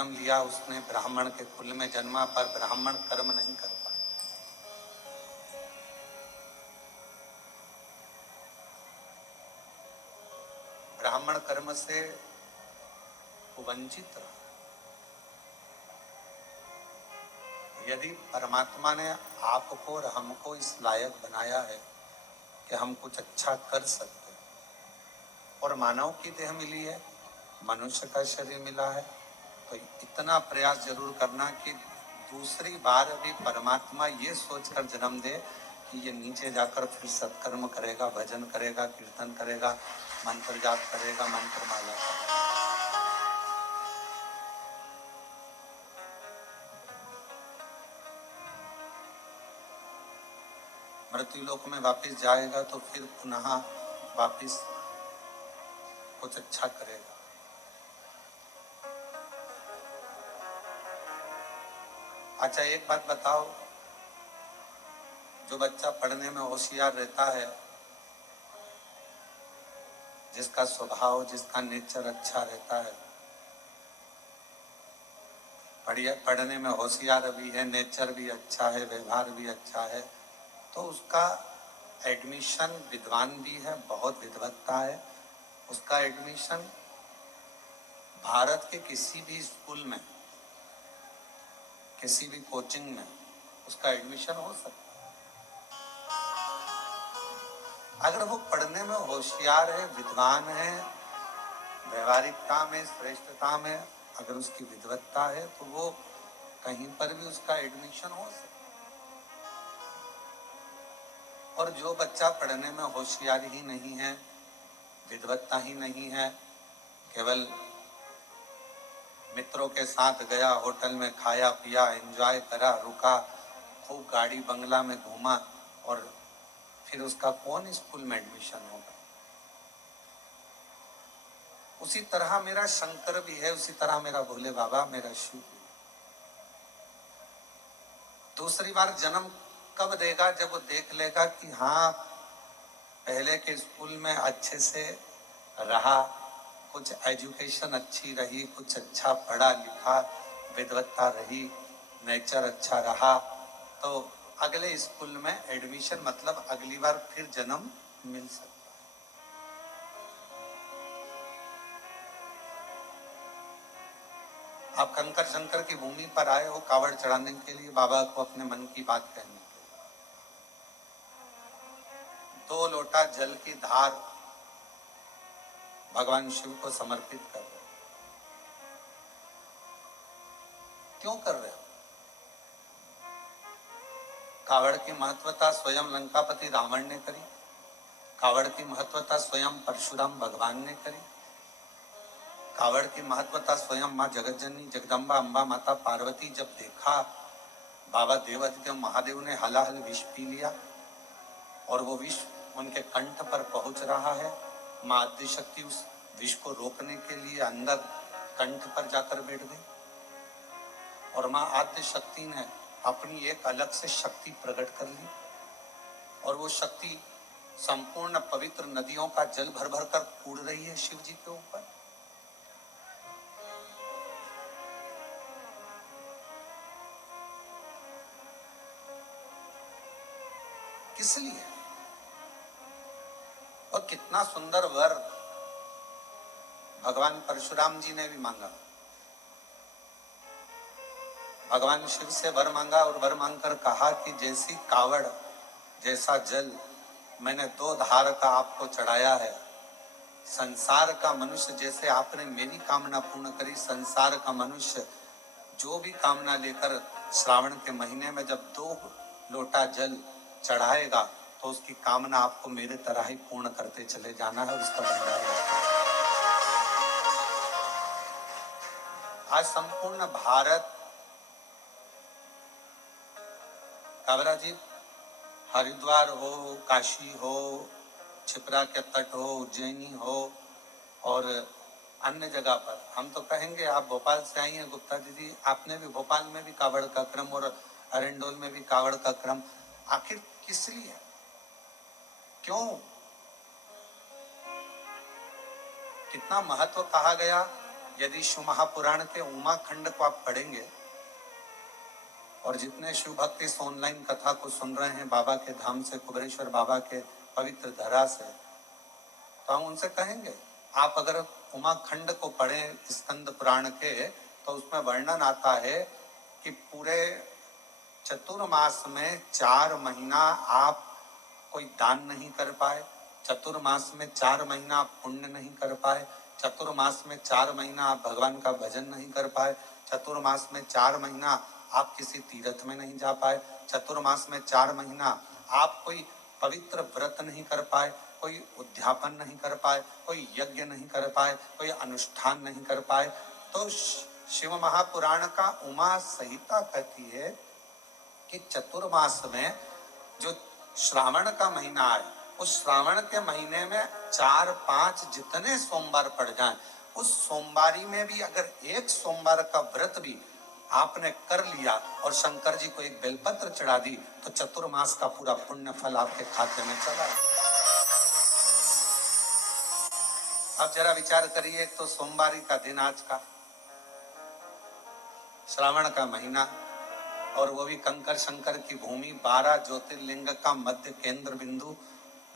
जन्म लिया, उसने ब्राह्मण के कुल में जन्मा, पर ब्राह्मण कर्म नहीं कर पाया। ब्राह्मण कर्म से वंचित रहा। यदि परमात्मा ने आपको और हमको इस लायक बनाया है कि हम कुछ अच्छा कर सकते हैं, और मानव की देह मिली है, मनुष्य का शरीर मिला है, तो इतना प्रयास जरूर करना कि दूसरी बार भी परमात्मा ये सोचकर जन्म दे कि ये नीचे जाकर फिर सत्कर्म करेगा, भजन करेगा, कीर्तन करेगा, मंत्र जाप करेगा, मंत्र माला करेगा। मृत्यु लोक में वापस जाएगा तो फिर पुनः वापस कुछ अच्छा करेगा। अच्छा, एक बात बताओ, जो बच्चा पढ़ने में होशियार रहता है, जिसका स्वभाव, जिसका नेचर अच्छा रहता है, पढ़ने में होशियार भी है, नेचर भी अच्छा है, व्यवहार भी अच्छा है, तो उसका एडमिशन, विद्वान भी है, बहुत विद्वत्ता है, उसका एडमिशन भारत के किसी भी स्कूल में, किसी भी कोचिंग में उसका एडमिशन हो सकता है। अगर वो पढ़ने में होशियार है, विद्वान है, व्यवहारिकता में, श्रेष्ठता में अगर उसकी विद्वत्ता है, तो वो कहीं पर भी उसका एडमिशन हो सकता है। और जो बच्चा पढ़ने में होशियार ही नहीं है, विद्वत्ता ही नहीं है, केवल मित्रों के साथ गया, होटल में खाया पिया, एंजॉय करा, रुका, खूब गाड़ी बंगला में घूमा, और फिर उसका कौन स्कूल में एडमिशन होगा? उसी तरह मेरा शंकर भी है, उसी तरह मेरा भोले बाबा, मेरा शिव भी। दूसरी बार जन्म कब देगा? जब वो देख लेगा कि हाँ, पहले के स्कूल में अच्छे से रहा, कुछ एजुकेशन अच्छी रही, कुछ अच्छा पढ़ा लिखा, विद्वत्ता रही, नेचर अच्छा रहा, तो अगले स्कूल में एडमिशन, मतलब अगली बार फिर जन्म मिल सकता है। आप कंकर शंकर की भूमि पर आए हो कावड़ चढ़ाने के लिए, बाबा को अपने मन की बात कहने के लिए। 2 लोटा जल की धार भगवान शिव को समर्पित कर रहे हो। क्यों कर रहे हो? कावड़ की महत्वता स्वयं लंकापति रावण ने करी, कावड़ की महत्वता स्वयं परशुराम भगवान ने करी, कावड़ की महत्वता स्वयं माँ जगतजननी जगदम्बा अम्बा माता पार्वती जब देखा बाबा देवाधिदेव महादेव ने हलाहल विष पी लिया और वो विष उनके कंठ पर पहुंच रहा है, माँ आदिशक्ति उस विष को रोकने के लिए अंदर कंठ पर जाकर बैठ गई, और माँ आदिशक्ति ने अपनी एक अलग से शक्ति प्रकट कर ली, और वो शक्ति संपूर्ण पवित्र नदियों का जल भर भर कर कूड़ रही है शिव जी के ऊपर। किस लिए? और कितना सुंदर वर भगवान परशुराम जी ने भी मांगा। भगवान शिव से वर मांगा और वर मांगकर कहा कि जैसी कावड़, जैसा जल मैंने 2 धार का आपको चढ़ाया है, संसार का मनुष्य जैसे आपने मेरी कामना पूर्ण करी, संसार का मनुष्य जो भी कामना लेकर श्रावण के महीने में जब 2 लोटा जल चढ़ाएगा तो उसकी कामना आपको मेरे तरह ही पूर्ण करते चले जाना है, और उसका भंडार रहता है। आज संपूर्ण भारत, काबरा जी, हरिद्वार हो, काशी हो, छिपरा के तट हो, उज्जैनी हो, और अन्य जगह पर, हम तो कहेंगे, आप भोपाल से आई हैं गुप्ता दीदी, आपने भी भोपाल में भी कावड़ का क्रम और अरेंडोल में भी कावड़ का क्रम, आखिर किस लिए? क्यों? कितना महत्व कहा गया, यदि शिव महापुराण के उमा खंड को आप पढ़ेंगे और जितने शिव भक्त इस ऑनलाइन कथा को सुन रहे हैं बाबा के धाम से, कुबेरेश्वर बाबा के पवित्र धरा से, तो हम उनसे कहेंगे आप अगर उमा खंड को पढ़ें स्कंद पुराण के, तो उसमें वर्णन आता है कि पूरे चतुर्मास में 4 महीना आप कोई दान नहीं कर पाए, चतुर्मास में 4 महीना आप पुण्य नहीं कर पाए, चतुर्मास में 4 महीना आप भगवान का भजन नहीं कर पाए, चतुर्मास में 4 महीना आप किसी तीर्थ में नहीं जा पाए, चतुर्मास में 4 महीना आप कोई पवित्र व्रत नहीं कर पाए, कोई उद्यापन नहीं कर पाए, कोई यज्ञ नहीं कर पाए, कोई अनुष्ठान नहीं कर पाए। तो शिव महापुराण का उमा संहिता कहती है कि चतुर्मास में जो श्रावण का महीना है, उस श्रावण के महीने में 4-5 जितने सोमवार पड़ जाएं, उस सोमवारी में भी अगर एक सोमवार का व्रत भी आपने कर लिया और शंकर जी को एक बेलपत्र चढ़ा दी, तो चतुर्मास का पूरा पुण्य फल आपके खाते में चला। अब जरा विचार करिए, तो सोमवारी का दिन आज का, श्रावण का महीना, और वो भी कंकर शंकर की भूमि, 12 ज्योतिर्लिंग का मध्य केंद्र बिंदु,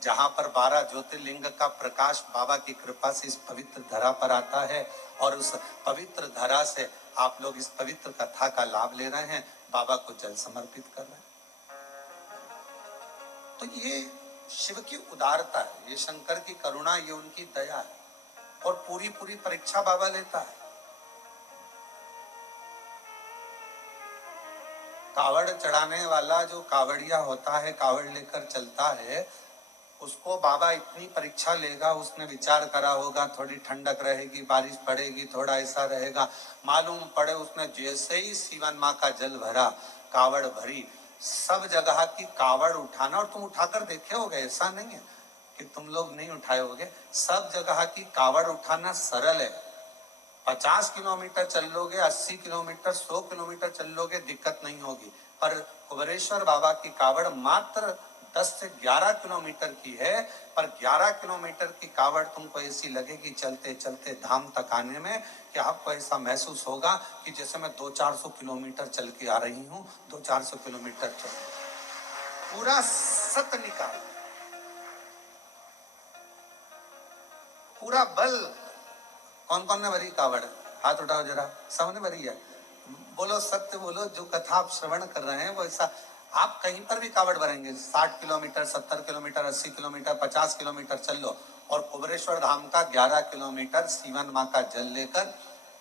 जहां पर 12 ज्योतिर्लिंग का प्रकाश बाबा की कृपा से इस पवित्र धरा पर आता है, और उस पवित्र धरा से आप लोग इस पवित्र कथा का लाभ ले रहे हैं, बाबा को जल समर्पित कर रहे हैं। तो ये शिव की उदारता है, ये शंकर की करुणा, ये उनकी दया है, और पूरी पूरी परीक्षा बाबा लेता है। कावड़ चढ़ाने वाला जो कावड़िया होता है, कावड़ लेकर चलता है, उसको बाबा इतनी परीक्षा लेगा, उसने विचार करा होगा थोड़ी ठंडक रहेगी, बारिश पड़ेगी, थोड़ा ऐसा रहेगा, मालूम पड़े उसने जैसे ही सीवन माँ का जल भरा, कावड़ भरी, सब जगह की कावड़ उठाना, और तुम उठाकर देखे होगे, ऐसा नहीं है कि तुम लोग नहीं उठाए होगे, सब जगह की कावड़ उठाना सरल है। 50 किलोमीटर चल लोगे, 80 किलोमीटर, 100 किलोमीटर चल लोगे, दिक्कत नहीं होगी। पर कुबेरेश्वर बाबा की कावड़ मात्र 10 से 11 किलोमीटर की है, पर 11 किलोमीटर की कावड़ तुमको ऐसी लगेगी चलते चलते धाम तक आने में, कि आपको ऐसा महसूस होगा कि जैसे मैं 200-400 किलोमीटर चल के आ रही हूँ, 200-400 किलोमीटर चल, पूरा सत निकाल, पूरा बल। कौन कौन ने भरी कावड़? हाथ उठाओ जरा, सबने भरी है। बोलो सत्य बोलो, जो कथा आप श्रवण कर रहे हैं वो ऐसा, आप कहीं पर भी कावड़ भरेंगे, 60 किलोमीटर, 70 किलोमीटर, 80 किलोमीटर, 50 किलोमीटर चल लो, और कुबेरेश्वर धाम का 11 किलोमीटर सीवन माँ का जल लेकर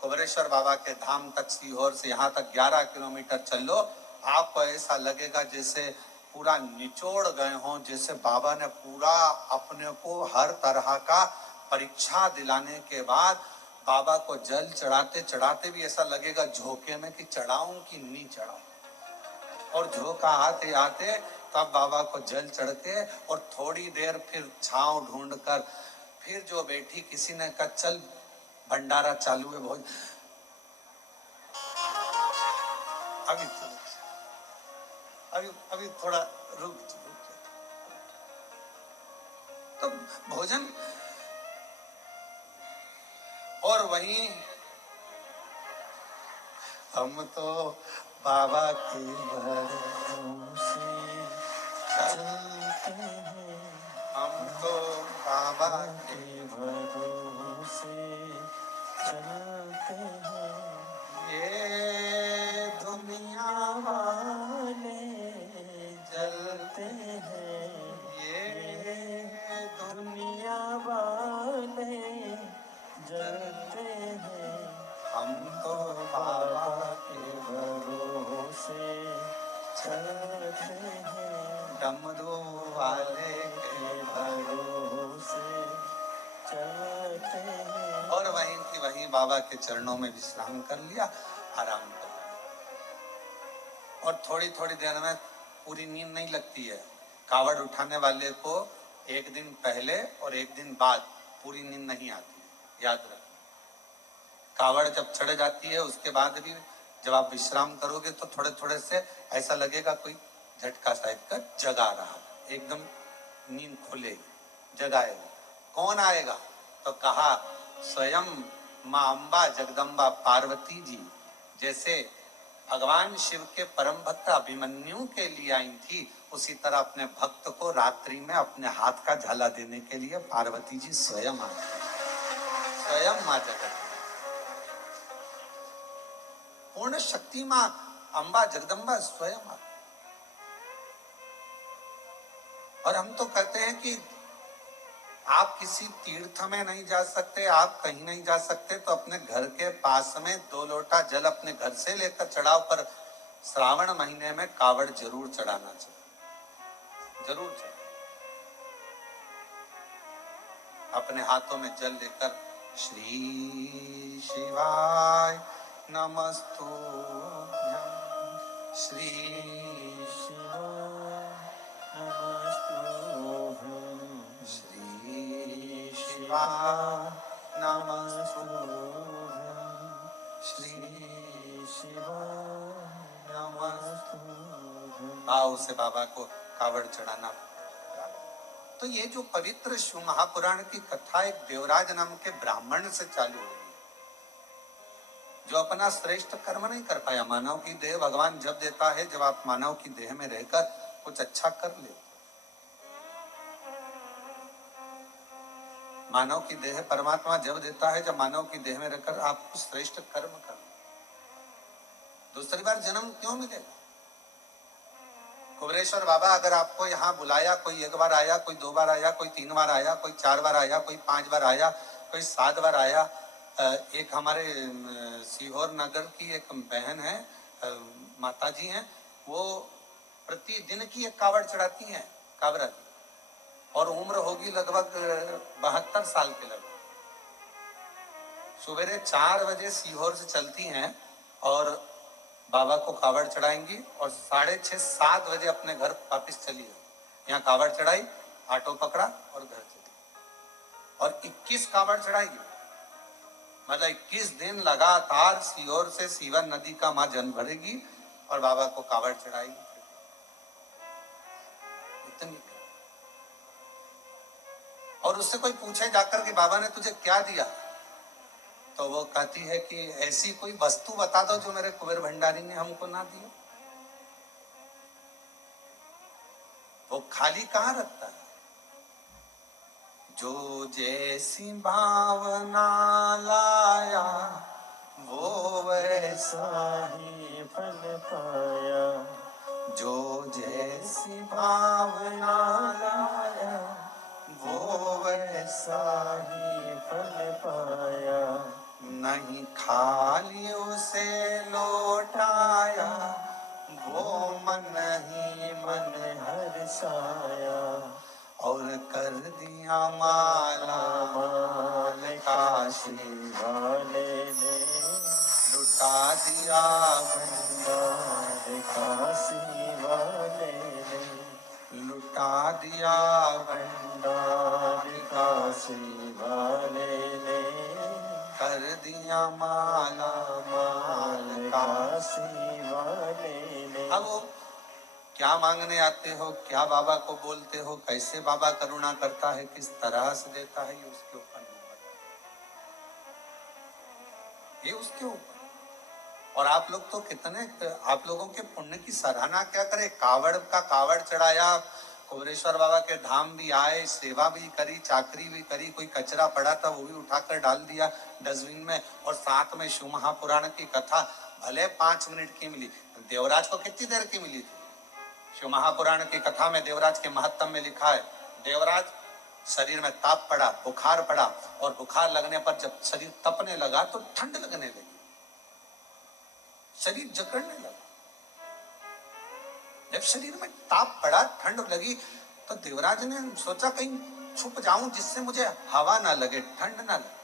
कुबेरेश्वर बाबा के धाम तक, सीहोर से यहाँ तक 11 किलोमीटर चल लो, आपको ऐसा लगेगा जैसे पूरा निचोड़ गए हों, जैसे बाबा ने पूरा अपने को हर तरह का परीक्षा दिलाने के बाद बाबा को जल चढ़ाते चढ़ाते भी ऐसा लगेगा झोंके में कि चढ़ाऊं कि नहीं चढ़ाऊं, और झोंका आते आते तब बाबा को जल चढ़ के, और थोड़ी देर फिर छांव ढूंढकर फिर जो बैठी, किसी ने कहा चल भंडारा चालू है बहुत, अभी थोड़ा रुक। तो भोजन, और वहीं हम तो बाबा के भरोसे चलते हैं, हम तो बाबा के भरोसे चलते हैं, ये दुनिया वाले जलते हैं, ये दुनिया वाले जलते हैं, हम तो बाबा के भरोसे चलते हैं, डमरू वाले के भरोसे चलते हैं। और वहीं की वहीं बाबा के चरणों में विश्राम कर लिया, आराम कर लिया, और थोड़ी थोड़ी देर में पूरी नींद नहीं लगती है। कावड़ उठाने वाले को एक दिन पहले और एक दिन बाद पूरी नींद नहीं आती, याद रखना। कावड़ जब चढ़ जाती है उसके बाद भी जब आप विश्राम करोगे तो थोड़े थोड़े से ऐसा लगेगा कोई झटका टाइप का जगा रहा, एकदम नींद खुलेगी, जगाएगा। कौन आएगा? तो कहा स्वयं माँ अम्बा जगदम्बा पार्वती जी जैसे भगवान शिव के परम भक्त अभिमन्यु के लिए आई थी, उसी तरह अपने भक्त को रात्रि में अपने हाथ का झाला देने के लिए पार्वती जी स्वयं आई, स्वयं माँ जगत पूर्ण शक्ति माँ अम्बा जगदम्बा स्वयं आई। और हम तो कहते हैं कि आप किसी तीर्थ में नहीं जा सकते, आप कहीं नहीं जा सकते, तो अपने घर के पास में 2 लोटा जल अपने घर से लेकर चढ़ाओ, पर श्रावण महीने में कावड़ जरूर चढ़ाना चाहिए, जरूर चढ़ाओ। अपने हाथों में जल लेकर श्री शिवाय नमस्तुभ्यं, श्री शिवाय नमस्तुभ्यं, श्री शिवाय नमस्तुभ्यं, श्री शिवाय नमस्तुभ्यं। आओ से बाबा को कावड़ चढ़ाना। तो ये जो पवित्र शिव महापुराण की कथा एक देवराज नाम के ब्राह्मण से चालू हुई, जो अपना श्रेष्ठ कर्म नहीं कर पाया। मानव की देह भगवान जब देता है, जब आप मानव की देह में रहकर कुछ अच्छा कर ले। मानव की देह परमात्मा जब देता है, जब मानव की देह में रहकर आप कुछ श्रेष्ठ कर्म कर। दूसरी बार जन्म क्यों मिलेगा? कुबरेश्वर बाबा अगर आपको यहाँ बुलाया, कोई 1 बार आया, कोई 2 बार आया, कोई 3 बार आया, कोई 4 बार आया, कोई 5 बार आया, कोई 7 बार आया। एक हमारे सीहोर नगर की एक बहन है, माता जी हैं, वो प्रतिदिन की एक कावड़ चढ़ाती हैं, कावड़, और उम्र होगी लगभग 72 साल के लगभग। सुबह 4 बजे सीहोर से चलती हैं और बाबा को कावड़ चढ़ाएंगी और 6:30-7 बजे अपने घर वापिस चली गई। यहाँ कावड़ चढ़ाई, ऑटो पकड़ा और घर चली, और 21 कावड़ चढ़ाएगी। मतलब 21 दिन लगातार सीहोर से सीवन नदी का माँ जल भरेगी और बाबा को कावड़ चढ़ाएगी। इतनी। और उससे कोई पूछे जाकर कि बाबा ने तुझे क्या दिया, तो वो कहती है कि ऐसी कोई वस्तु बता दो जो मेरे कुबेर भंडारी ने हमको ना दिया। वो खाली कहाँ रखता है? जो जैसी भावना लाया वो वैसा ही फल पाया, जो जैसी भावना लाया वो वैसा ही फल पाया। नहीं खाली उसे लौटाया, वो मन ही मन हर्षाया, और कर दिया माला माल काशी वाले ने, लुटा दिया भंडार काशी वाले ने, लुटा दिया भंडार काशी वाले ने, कर दिया माला माल काशी वाले ने। अब वो क्या मांगने आते हो, क्या बाबा को बोलते हो, कैसे बाबा करुणा करता है, किस तरह से देता है, ये उसके ऊपर निर्भर है, ये उसके ऊपर। और आप लोग तो कितने, आप लोगों के पुण्य की सराहना क्या करे। कावड़ का कावड़ चढ़ाया, कुबरेश्वर बाबा के धाम भी आए, सेवा भी करी, चाकरी भी करी, कोई कचरा पड़ा था वो भी उठाकर डाल दिया डस्टबिन में, और साथ में शिव महापुराण की कथा भले 5 मिनट की मिली, देवराज को कितनी देर की मिली थी? शिव महापुराण की कथा में देवराज के महत्व में लिखा है, देवराज शरीर में ताप पड़ा, बुखार पड़ा, और बुखार लगने पर जब शरीर तपने लगा तो ठंड लगने लगी, शरीर जकड़ने लगा। जब शरीर में ताप पड़ा, ठंड लगी, तो देवराज ने सोचा कहीं छुप जाऊं जिससे मुझे हवा ना लगे, ठंड ना लगे।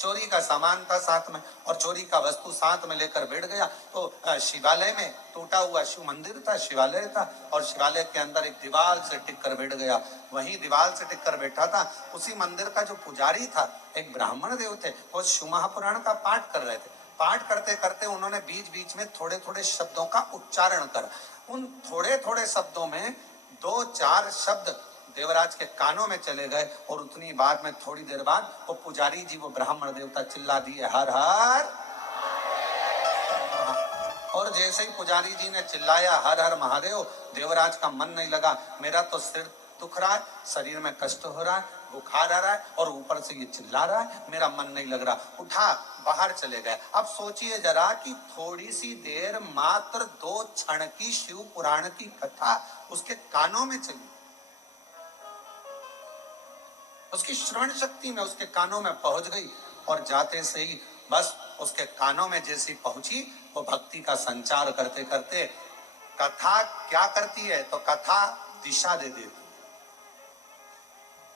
चोरी का सामान था साथ में, और चोरी का वस्तु साथ में लेकर बैठ गया। तो शिवालय में टूटा हुआ शिव मंदिर था, शिवालय था, और शिवालय के अंदर एक दीवार से टिक कर बैठ गया। वही दीवार से टिक कर बैठा था, उसी मंदिर का जो पुजारी था, एक ब्राह्मण देव थे, वो शिव महापुराण का पाठ कर रहे थे। पाठ करते करते उन्होंने बीच बीच में थोड़े थोड़े शब्दों का उच्चारण कर, उन थोड़े थोड़े शब्दों में 2-4 शब्द देवराज के कानों में चले गए और उतनी बात में थोड़ी देर बाद वो पुजारी जी, वो ब्राह्मण देवता चिल्ला दिए, हर हर। और जैसे ही पुजारी जी ने चिल्लाया हर हर महादेव, देवराज का मन नहीं लगा। मेरा तो सिर दुख रहा है, शरीर में कष्ट हो रहा है, बुखार आ रहा है और ऊपर से ये चिल्ला रहा है, मेरा मन नहीं लग रहा। उठा बाहर चले गए। अब सोचिए जरा कि थोड़ी सी देर, मात्र 2 क्षण की शिव पुराण की कथा उसके कानों में चली, उसकी श्रवण शक्ति में उसके कानों में पहुंच गई और जाते से ही बस उसके कानों में जैसी पहुंची, वो भक्ति का संचार करते करते, कथा क्या करती है तो कथा दिशा दे देती।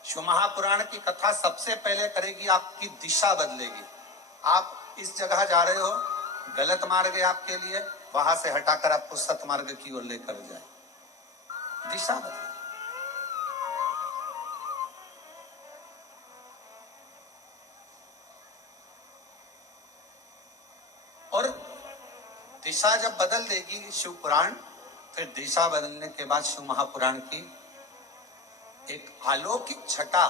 शिव महापुराण की कथा सबसे पहले करेगी, आपकी दिशा बदलेगी। आप इस जगह जा रहे हो, गलत मार्ग है आपके लिए, वहां से हटाकर आपको सतमार्ग की ओर लेकर जाए, दिशा बदले। और दिशा जब बदल देगी शिव पुराण, फिर दिशा बदलने के बाद शिव महापुराण की एक अलौकिक छटा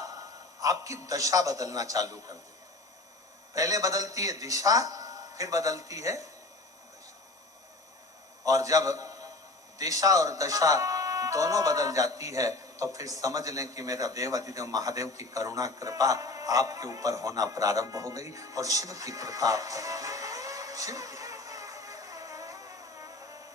आपकी दशा बदलना चालू कर दे। पहले बदलती है दिशा, फिर बदलती है दशा। और जब दिशा और दशा दोनों बदल जाती है तो फिर समझ लें कि मेरा देव अधिदेव महादेव की करुणा कृपा आपके ऊपर होना प्रारंभ हो गई और शिव की कृपा आप पर होगी। शिव की,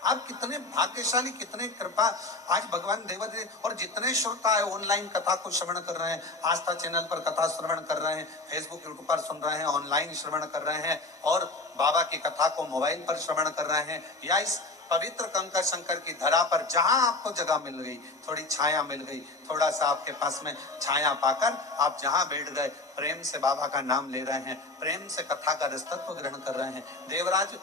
आप कितने भाग्यशाली, कितने कृपा। आज भगवान देवादेव और जितने श्रोता है ऑनलाइन कथा को श्रवण कर रहे हैं, आस्था चैनल पर कथा श्रवण कर रहे हैं, फेसबुक यूट्यूब पर सुन रहे हैं, ऑनलाइन श्रवण कर रहे हैं और बाबा की कथा को मोबाइल पर श्रवण कर रहे हैं, या इस पवित्र कंकर शंकर की धरा पर जहां आपको जगह मिल गई, थोड़ी छाया मिल गई, थोड़ा सा आपके पास में छाया पाकर आप जहां बैठ गए, प्रेम से बाबा का नाम ले रहे हैं, प्रेम से कथा का रसतत्व ग्रहण कर रहे हैं। देवराज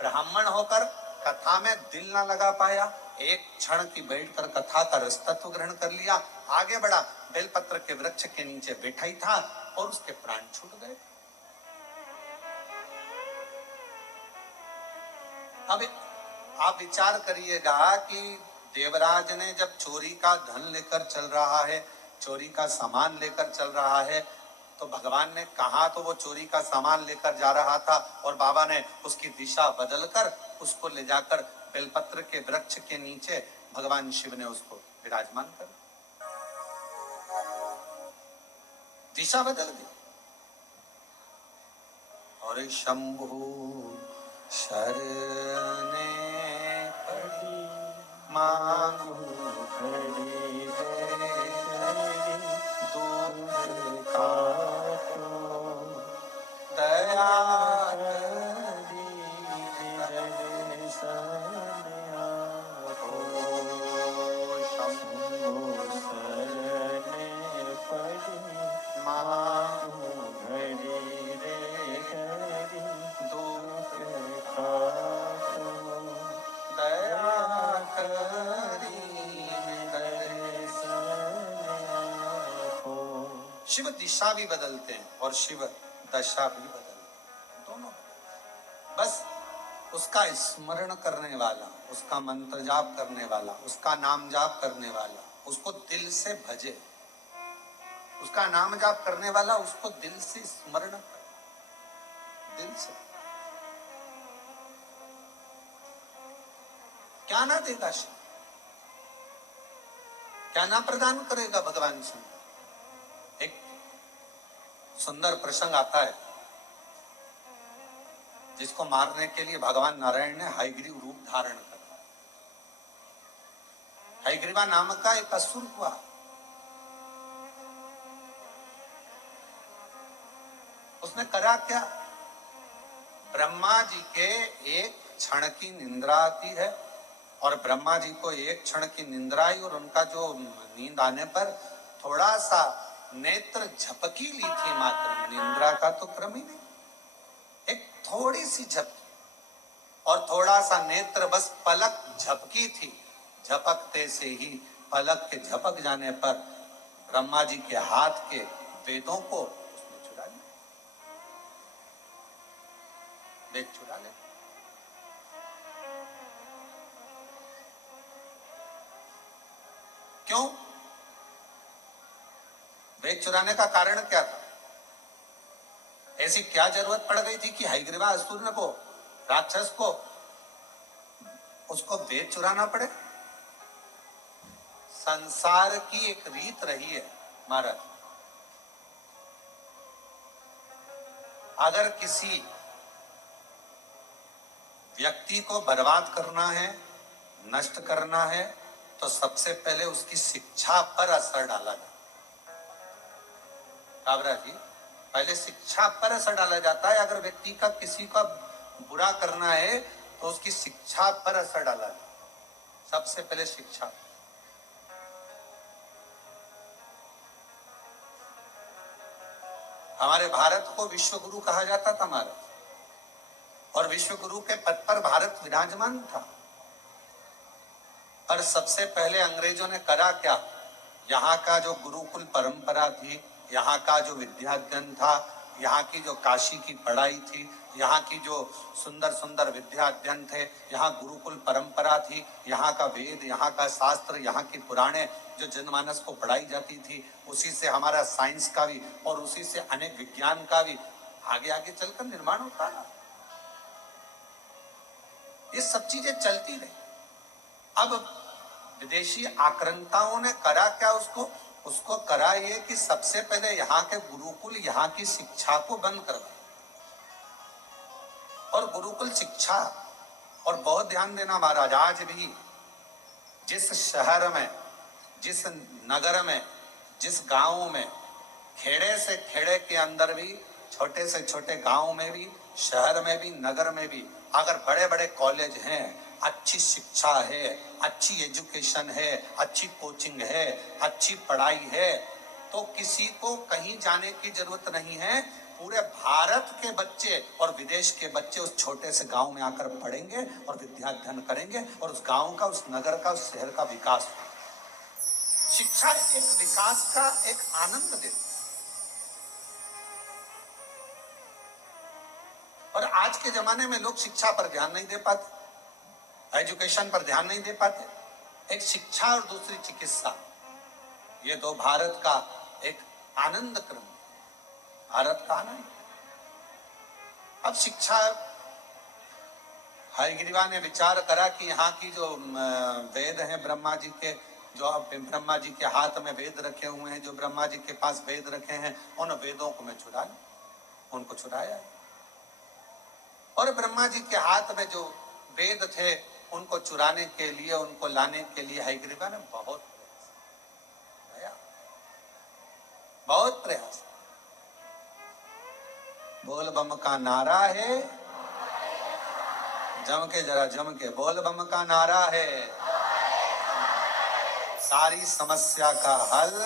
ब्राह्मण होकर कथा में दिल ना लगा पाया, एक क्षण की बैठकर कथा का रसतत्व ग्रहण कर लिया, आगे बढ़ा, बेलपत्र के वृक्ष के नीचे बैठा ही था और उसके प्राण छूट गए। अब आप विचार करिएगा कि देवराज ने जब चोरी का धन लेकर चल रहा है, चोरी का सामान लेकर चल रहा है, तो भगवान ने कहा तो वो चोरी का सामान लेकर जा रहा था और बाबा ने उसकी दिशा बदलकर उसको ले जाकर बेलपत्र के वृक्ष के नीचे भगवान शिव ने उसको विराजमान कर, दिशा बदल दी। और शंभु शरणे पड़ी मांगू खड़ी दूर काटो दया करी शंभु शरणे पड़ी मांगू घड़ी शिव दिशा भी बदलते हैं और शिव दशा भी बदलते हैं, दोनों। बस उसका स्मरण करने वाला, उसका मंत्र जाप करने वाला, उसका नाम जाप करने वाला उसको दिल से भजे, उसका नाम जाप करने वाला उसको दिल से स्मरण करे, दिल से। क्या ना देगा शिव, क्या ना प्रदान करेगा भगवान शिव। एक सुंदर प्रसंग आता है जिसको मारने के लिए भगवान नारायण ने हयग्रीव रूप धारण करा। हयग्रीवा नामक का एक असुर हुआ, उसने करा क्या, ब्रह्मा जी के एक क्षण की निंद्रा आती है और ब्रह्मा जी को एक क्षण की निंद्रा आई और उनका जो नींद आने पर थोड़ा सा नेत्र झपकी ली थी, मात्र निंद्रा का तो क्रम ही नहीं, एक थोड़ी सी झपकी और थोड़ा सा नेत्र, बस पलक झपकी थी। झपकते से ही, पलक के झपक जाने पर ब्रह्मा जी के हाथ के वेदों को उसने चुरा लिया, वेद चुरा ले। क्यों? वेद चुराने का कारण क्या था? ऐसी क्या जरूरत पड़ गई थी कि हयग्रीवा असुर को, राक्षस को, उसको वेद चुराना पड़े? संसार की एक रीत रही है महाराज, अगर किसी व्यक्ति को बर्बाद करना है, नष्ट करना है, तो सबसे पहले उसकी शिक्षा पर असर डाला जाता है। काबरा जी, पहले शिक्षा पर असर डाला जाता है। अगर व्यक्ति का किसी का बुरा करना है तो उसकी शिक्षा पर असर डाला जाता है, सबसे पहले शिक्षा। हमारे भारत को विश्व गुरु कहा जाता था महाराज, और विश्व गुरु के पद पर भारत विराजमान था। और सबसे पहले अंग्रेजों ने करा क्या? यहाँ का जो गुरुकुल परंपरा थी, यहाँ का जो विद्याध्ययन था, यहाँ की जो काशी की पढ़ाई थी, यहाँ की जो सुंदर सुंदर विद्याध्ययन थे, यहाँ गुरुकुल परंपरा थी, यहाँ का वेद, यहाँ का शास्त्र, यहाँ की पुराणे जो जनमानस को पढ़ाई जाती थी, उसी से हमारा साइंस का भी और उसी से अनेक विज्ञान का भी आगे आगे चलकर निर्माण होता है। ये सब चीजें चलती रही। अब विदेशी आक्रांताओं ने करा क्या? उसको करा ये कि सबसे पहले यहाँ के गुरुकुल, यहाँ की शिक्षा को बंद कर दिया। और गुरुकुल शिक्षा, और बहुत ध्यान देना महाराज, आज भी जिस शहर में, जिस नगर में, जिस गांव में, खेड़े से खेड़े के अंदर भी, छोटे से छोटे गांव में भी, शहर में भी, नगर में भी, अगर बड़े बड़े कॉलेज हैं, अच्छी शिक्षा है, अच्छी एजुकेशन है, अच्छी कोचिंग है, अच्छी पढ़ाई है, तो किसी को कहीं जाने की जरूरत नहीं है। पूरे भारत के बच्चे और विदेश के बच्चे उस छोटे से गांव में आकर पढ़ेंगे और विद्याध्ययन करेंगे, और उस गांव का, उस नगर का, उस शहर का विकास होगा। शिक्षा एक विकास का एक आनंद देती है। और आज के जमाने में लोग शिक्षा पर ध्यान नहीं दे पाते, एजुकेशन पर ध्यान नहीं दे पाते। एक शिक्षा और दूसरी चिकित्सा, ये दो भारत का एक आनंद क्रम, भारत का आनंद। अब शिक्षा, हयग्रीवा ने विचार करा कि यहाँ की जो वेद हैं ब्रह्मा जी के, जो ब्रह्मा जी के हाथ में वेद रखे हुए हैं, जो ब्रह्मा जी के पास वेद रखे हैं, उन वेदों को मैं चुरा लूं। उनको चुराया, और ब्रह्मा जी के हाथ में जो वेद थे उनको चुराने के लिए, उनको लाने के लिए हयग्रीवा ने बहुत प्रयास, बहुत प्रयास। बोल बम का नारा है, जम के, जरा जम के बोल बम का नारा है, सारी समस्या का हल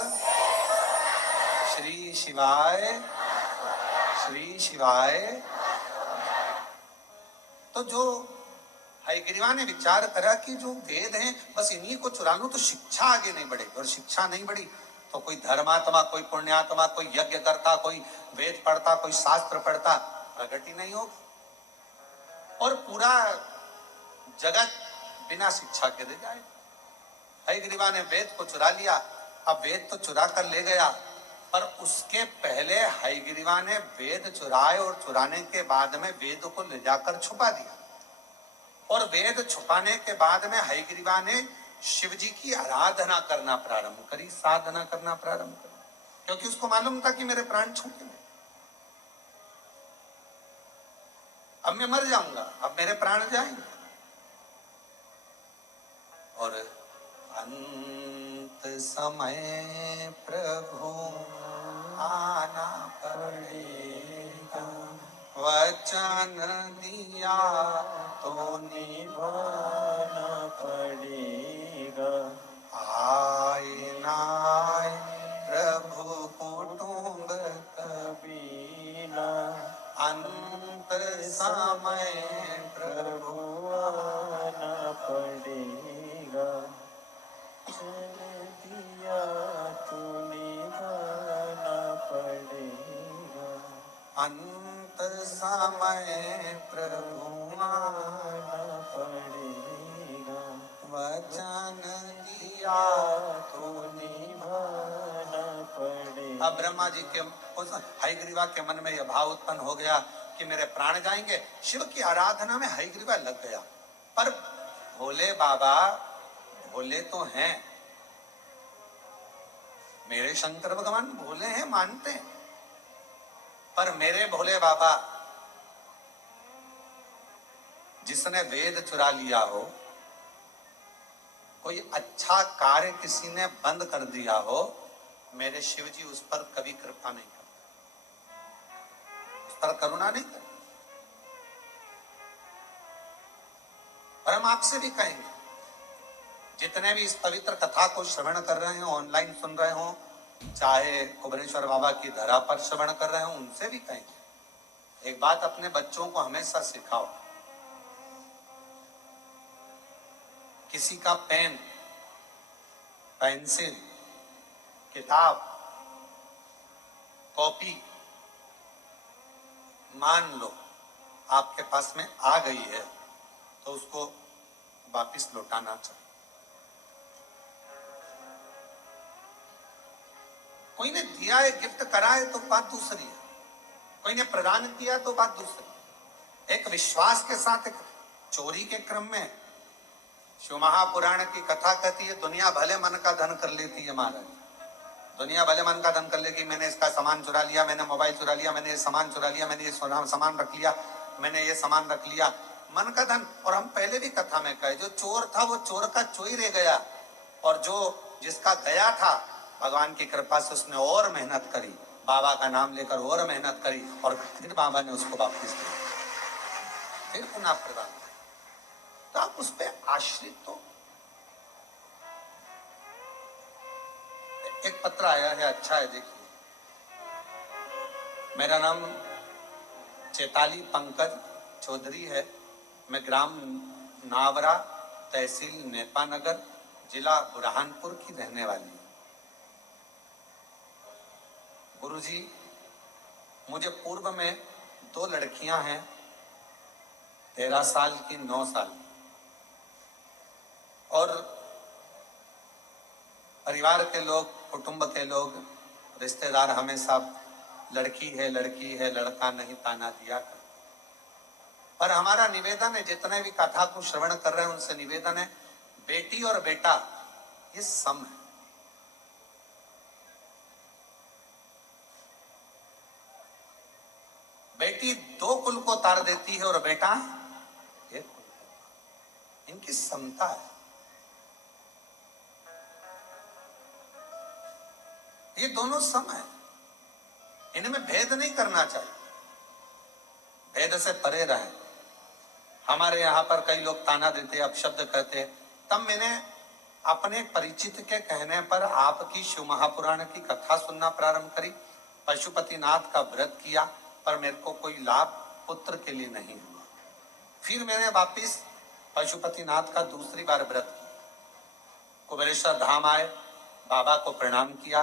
श्री शिवाय, श्री शिवाय। तो जो हयग्रीवा ने विचार करा कि जो वेद हैं बस इन्हीं को चुरा लूं तो शिक्षा आगे नहीं बढ़ेगी, और शिक्षा नहीं बढ़ी तो कोई धर्मात्मा, कोई पुण्यात्मा, कोई यज्ञ करता, कोई वेद पढ़ता, कोई शास्त्र पढ़ता, प्रगति नहीं होगी, और पूरा जगत बिना शिक्षा के रह जाएगा। हयग्रीवा ने वेद को चुरा लिया। अब वेद तो चुरा कर ले गया, पर उसके पहले हयग्रीवा ने वेद चुराए, और चुराने के बाद में वेद को ले जाकर छुपा दिया। और वेद छुपाने के बाद में हयग्रीवा ने शिव जी की आराधना करना प्रारंभ करी, साधना करना प्रारंभ करी, क्योंकि उसको मालूम था कि मेरे प्राण छूटेंगे, अब मैं मर जाऊंगा, अब मेरे प्राण जाएंगे। और अंत समय प्रभु आना पड़ेगा, वचन दिया तो निभाना पड़ेगा। आए नाय प्रभु कुटुंब कबीला, अंत समय प्रभु आना पड़ेगा। दिया तो निभाना पड़ेगा, अंत समय प्रभु आना पड़ेगा। वचन दिया तो निभाना पड़ेगा। अब ब्रह्मा जी के उस हयग्रीवा के मन में यह भाव उत्पन्न हो गया कि मेरे प्राण जाएंगे। शिव की आराधना में हयग्रीवा लग गया। पर भोले बाबा भोले तो हैं, मेरे शंकर भगवान भोले हैं, मानते हैं, पर मेरे भोले बाबा जिसने वेद चुरा लिया हो, कोई अच्छा कार्य किसी ने बंद कर दिया हो, मेरे शिव जी उस पर कभी कृपा नहीं करते, उस पर करुणा नहीं करते। और हम आपसे भी कहेंगे, जितने भी इस पवित्र कथा को श्रवण कर रहे हो, ऑनलाइन सुन रहे हो, चाहे कुबेरेश्वर बाबा की धरा पर श्रवण कर रहे हो, उनसे भी कहेंगे, एक बात अपने बच्चों को हमेशा सिखाओ, किसी का पेन, पेंसिल, किताब, कॉपी मान लो आपके पास में आ गई है तो उसको वापिस लौटाना चाहिए। कोई ने दिया है, गिफ्ट करा है तो बात दूसरी है, कोई ने प्रदान किया तो बात दूसरी। एक विश्वास के साथ एक चोरी के क्रम में शिव महापुराण की कथा कहती है, दुनिया भले मन का धन कर लेती है महाराज, दुनिया भले मन का धन कर लेगी, मैंने इसका सामान चुरा लिया, मैंने मोबाइल चुरा लिया, मैंने ये सामान चुरा लिया, मैंने ये सामान रख लिया, मैंने ये सामान रख लिया, मन का धन। और हम पहले भी कथा में कहे, जो चोर था वो चोर का चोरी रह गया, और जो जिसका गया था भगवान की कृपा से उसने और मेहनत करी, बाबा का नाम लेकर और मेहनत करी, और फिर बाबा ने उसको वापस दिया, फिर पुनः प्रदान। तो आप उस पर आश्रित तो। एक पत्र आया है, अच्छा है, देखिए। मेरा नाम चेताली पंकज चौधरी है, मैं ग्राम नावरा, तहसील नेपानगर, जिला बुरहानपुर की रहने वाली हूँ। गुरुजी, मुझे पूर्व में 2 लड़कियां हैं, 13 साल की, 9 साल की, और परिवार के लोग, कुटुंब के लोग, रिश्तेदार हमेशा लड़की है लड़की है, लड़का नहीं, ताना दिया कर। पर हमारा निवेदन है, जितने भी कथा को श्रवण कर रहे हैं उनसे निवेदन है, बेटी और बेटा ये सम है। बेटी 2 कुल को तार देती है और बेटा 1 कुल को। इनकी समता है। ये दोनों सम है, इनमें भेद नहीं करना चाहिए, भेद से परे रहें। हमारे यहाँ पर कई लोग ताना देते, अपशब्द कहते, तब मैंने अपने परिचित के कहने पर आपकी शिव महापुराण की कथा सुनना प्रारंभ करी, पशुपतिनाथ का व्रत किया, पर मेरे को कोई लाभ पुत्र के लिए नहीं हुआ। फिर मैंने वापिस पशुपतिनाथ का दूसरी बार व्रत किया, कुबेरेश्वर धाम आए, बाबा को प्रणाम किया,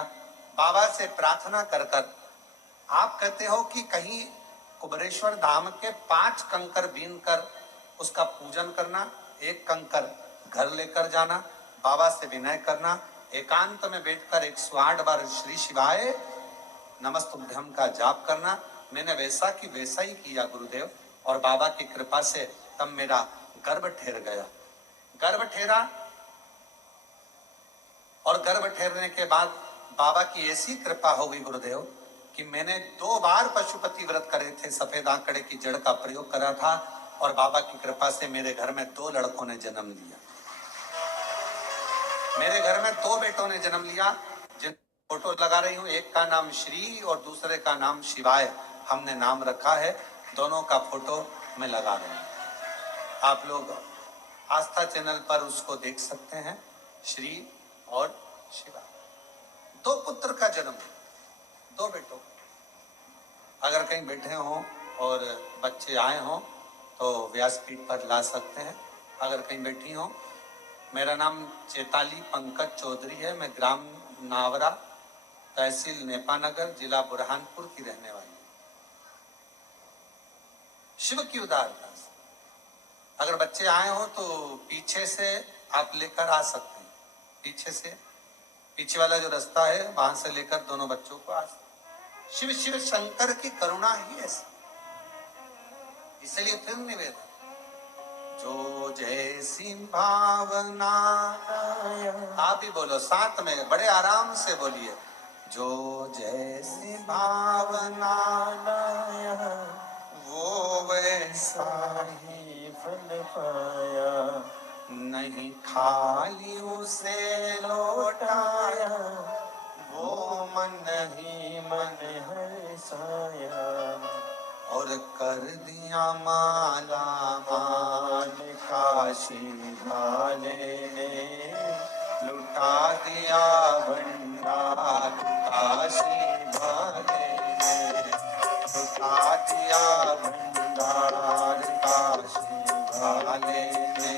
बाबा से प्रार्थना कर कर, आप कहते हो कि कहीं कुबेरेश्वर धाम के 5 कंकर बीन कर उसका पूजन करना, 1 कंकर घर लेकर जाना, बाबा से विनय करना, एकांत में बैठकर 108 बार श्री शिवाय नमस्तुभ्यम का जाप करना। मैंने वैसा की वैसा ही किया गुरुदेव, और बाबा की कृपा से तब मेरा गर्भ ठहर गया। गर्भ ठहरा, और गर्भ ठहरने के बाद बाबा की ऐसी कृपा हो गई गुरुदेव कि मैंने 2 बार पशुपति व्रत करे थे, सफेद आंकड़े की जड़ का प्रयोग करा था, और बाबा की कृपा से मेरे घर में 2 लड़कों ने जन्म लिया। मेरे घर में 2 बेटों ने जन्म लिया, जिन फोटो लगा रही हूँ, एक का नाम श्री और दूसरे का नाम शिवाय, हमने नाम रखा है। दोनों का फोटो मैं लगा रही हूँ, आप लोग आस्था चैनल पर उसको देख सकते हैं, श्री और शिवाय। 2 पुत्र का जन्म, 2 बेटों। अगर कहीं बैठे हों और बच्चे आए हों तो व्यासपीठ पर ला सकते हैं। अगर कहीं बैठी हों, मेरा नाम चेताली पंकज चौधरी है, मैं ग्राम नावरा, तहसील नेपानगर, जिला बुरहानपुर की रहने वाली हूँ। शिव की उदारता से अगर बच्चे आए हो तो पीछे से आप लेकर आ सकते हैं, पीछे से पीछे वाला जो रास्ता है वहां से लेकर दोनों बच्चों को आज शिव शिव शंकर की करुणा ही ऐसी, इसलिए फिर निवेदन, जो जैसी भावना, आप ही बोलो साथ में, बड़े आराम से बोलिए, जो जैसी भावना वो वैसा ही फल पाया, नहीं खाली उसे लौटाया, वो मन ही मन हर्षाया, और कर दिया माला माल काशी वाले ने, लुटा दिया भंडार काशी वाले ने, लुटा दिया भंडार काशी वाले ने,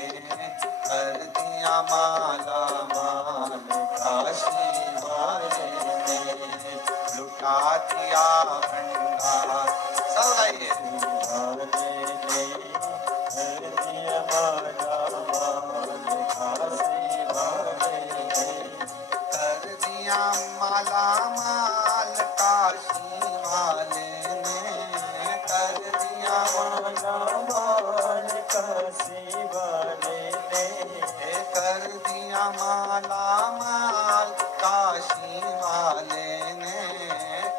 कर दिया माला माल काशी वाले ने, लुटा दिया भंडार। सब गाइए, कर दिया माला माल काशी वाले ने, कर दिया माला माल काशी वाले ने, कर दिया माला माल काशी वाले ने,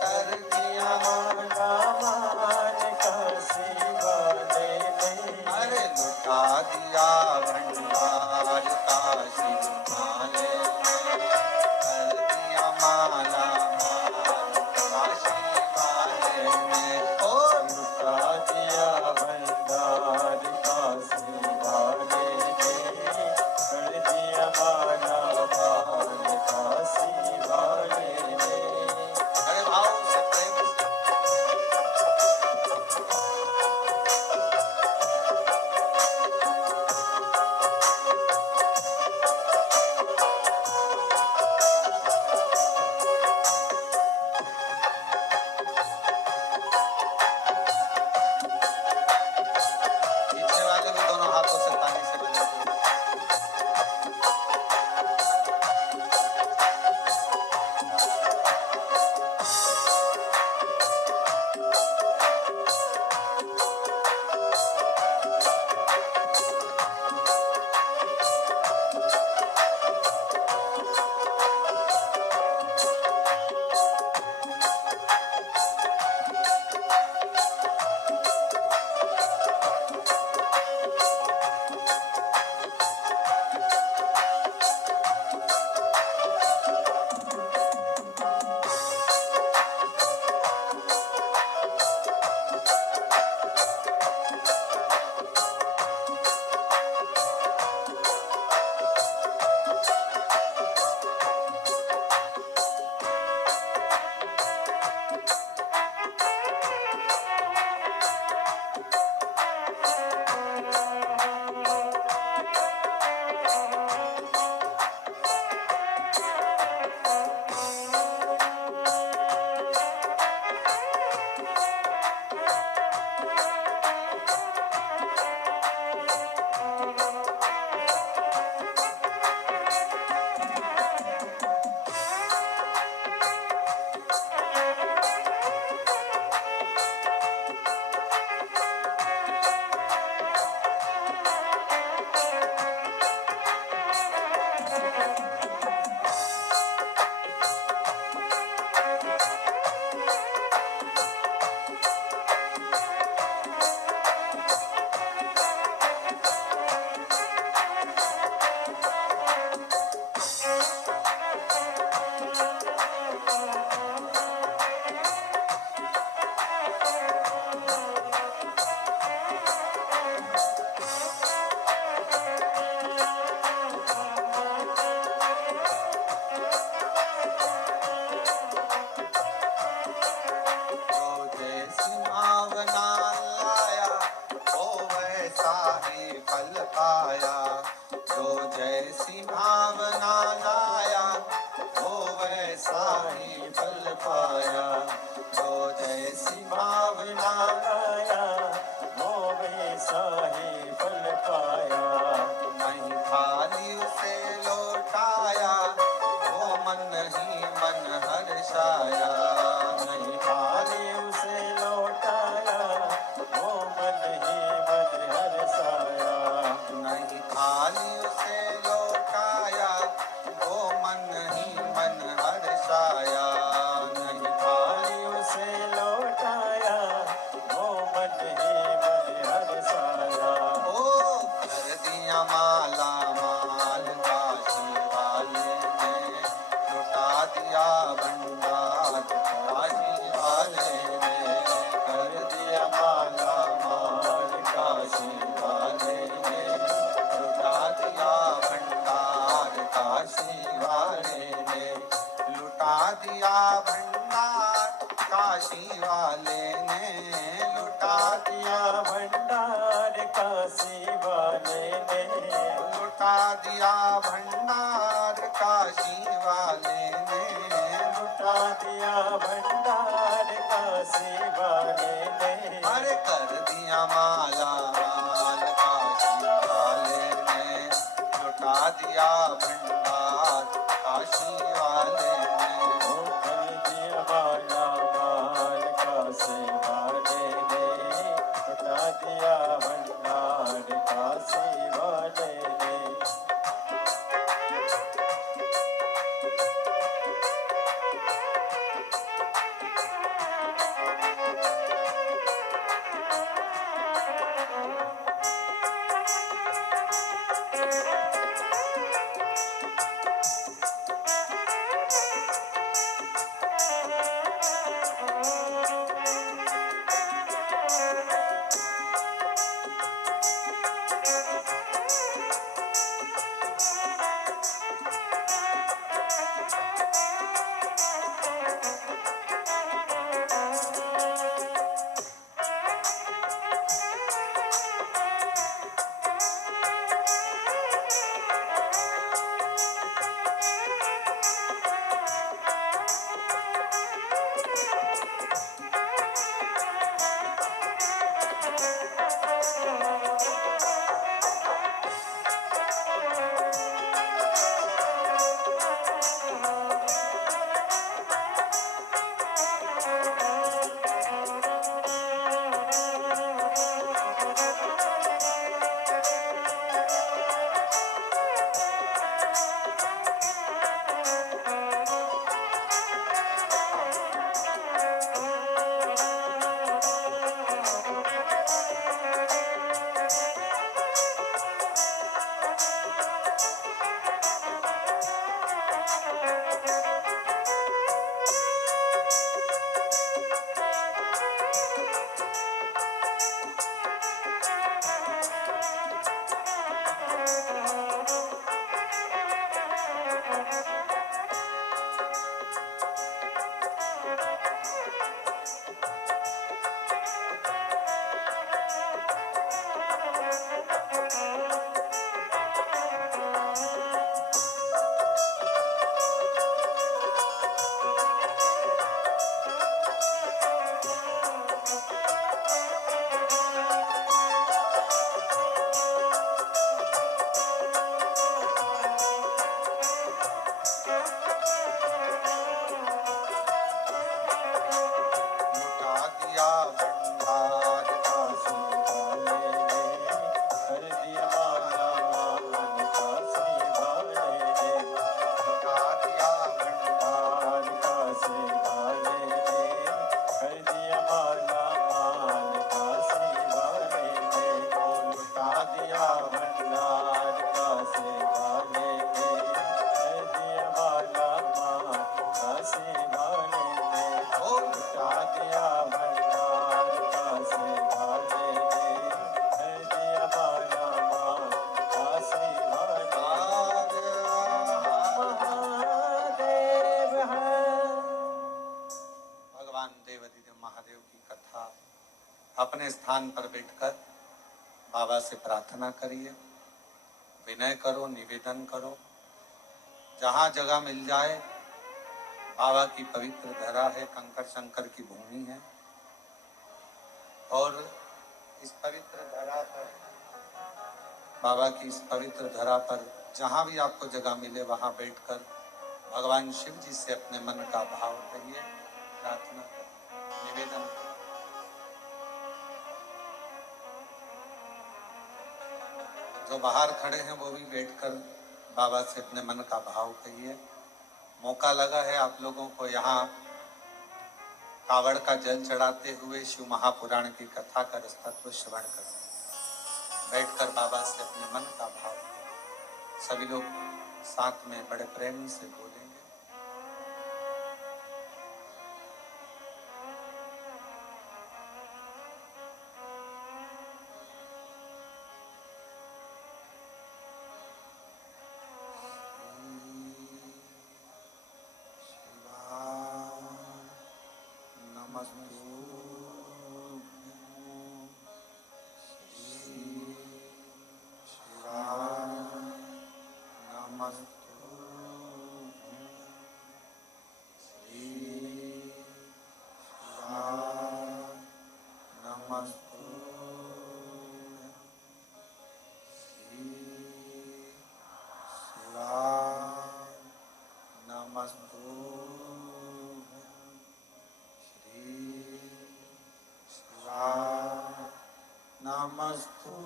कर दिया माला माल काशी वाले ने, अरे लुटा दिया भंडार काशी वाले ने, कर दिया माला माल काशी वाले ने, ओ लुटा दिया भंडार काशी वाले ने, कर दिया माला माल काशी वाले ने। अरे भाव से प्रेम से, पीछे वाले भी दोनों हाथों से ताली से बजाते हैं। दिया भंडार काशी वाले ने लुटा दिया भंडार काशी वाले ने लुटा दिया भंडार काशी वाले ने लुटा दिया भंडार काशी वाले ने अरे कर दिया माला माल काशी वाले ने लुटा दिया भंडार काशी वाले ने ओ कर दिया माला माल काशी वाले ने लुटा दिया भंडार काशी वाले ने लुटा दिया भंडार काशी वाले ने कर दिया माला माल काशी वाले ने लुटा दिया भंडार भंडार काशी वाले ने कर दिया माला माल काशी वाले ने ओ लुटा दिया भंडार काशी वाले ने कर दिया माला माल काशी वाले ने ओ लुटा दिया भंडार काशी वाले ने कर दिया माला माल काशी वाले महादेव है भगवान देवाधिदेव महादेव की कथा अपने स्थान पर बैठकर बाबा से प्रार्थना करिए, विनय करो, निवेदन करो। जहाँ जगह मिल जाए, बाबा की पवित्र धरा है, कंकर शंकर की भूमि है, और इस पवित्र धरा पर, बाबा की इस पवित्र धरा पर जहाँ भी आपको जगह मिले वहाँ बैठकर भगवान शिव जी से अपने मन का भाव करिए, प्रार्थना करिए, निवेदन करिए। जो बाहर खड़े हैं वो भी बैठकर बाबा से अपने मन का भाव कहिए। मौका लगा है आप लोगों को यहाँ कावड़ का जल चढ़ाते हुए शिव महापुराण की कथा का तत्व श्रवण कर बैठकर बाबा से अपने मन का भाव करें। सभी लोग साथ में बड़े प्रेम से बोलेंगे। शिवाय नमस्तु श्री राम नमस्तु श्री राम नमस्तु श्री राम नमस्तु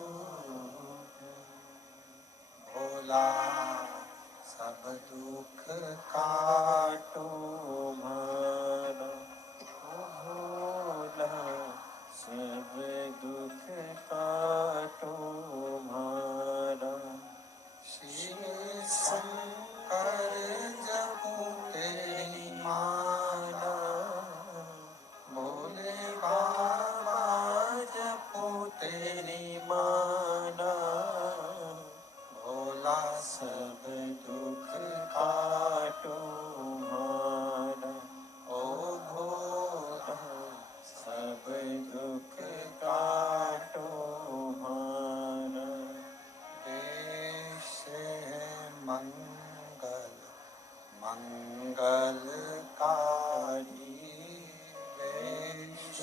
भोला सब दुख काटो मारा भोला सब दुख काटो मारा शिव शंकर जपो तेरी माला भोले बाबा जपो तेरी माला भोला सब दुख काटो मारा ओ भोला सब दुख काटो मारा देश मंगल मंगलकारी देश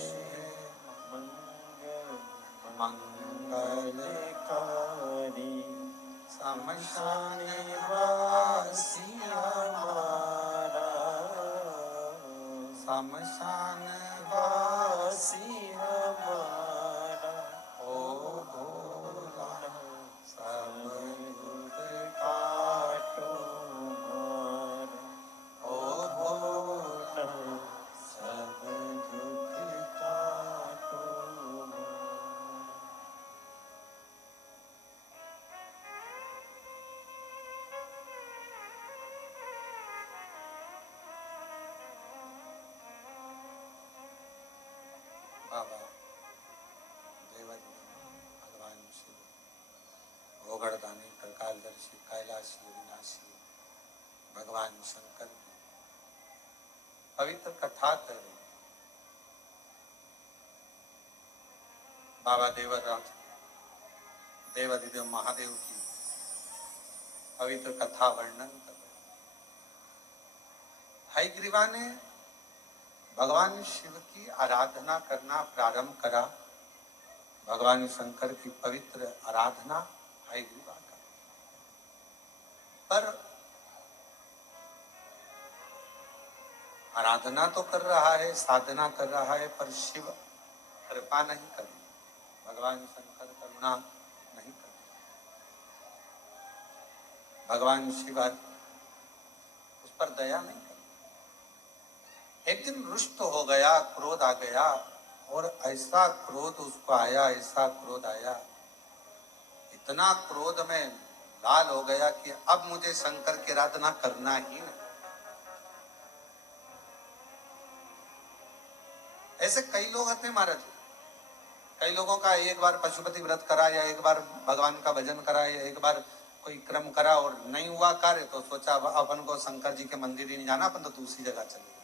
मंगल मंगलकारी मंगलकारी शमशान वासी हमारा शमशान वासी हमारा ओ भोला सब दुख काटो मारा ओ भोला सब दुख काटो मारा बाबा देवदेव भगवान शिव भोगड़दानी प्रकालदर्शी कैलाशी विनाशी भगवान शंकर की पवित्र कथा कर रहे हैं। बाबा देवाधिदेव महादेव की पवित्र कथा वर्णन कर रहे हैं। हयग्रीवा ने भगवान शिव की आराधना करना प्रारंभ करा। भगवान शंकर की पवित्र आराधना हयग्रीवा का, पर आराधना तो कर रहा है, साधना कर रहा है, पर शिव कृपा नहीं कर रहे, भगवान शंकर करुणा नहीं कर रहे। भगवान शिव उस पर दया नहीं कर रहे। एक दिन रुष्ट हो गया, क्रोध आ गया, और ऐसा क्रोध उसको आया, ऐसा क्रोध आया, इतना क्रोध में लाल हो गया कि अब मुझे शंकर की आराधना करना ही नहीं। ऐसे कई लोग आते हैं महाराज, कई लोगों का एक बार पशुपति व्रत करा, या एक बार भगवान का भजन करा, या एक बार कोई क्रम करा और नहीं हुआ कार्य, तो सोचा अपन को शंकर जी के मंदिर ही नहीं जाना, अपन तो दूसरी जगह चले गए।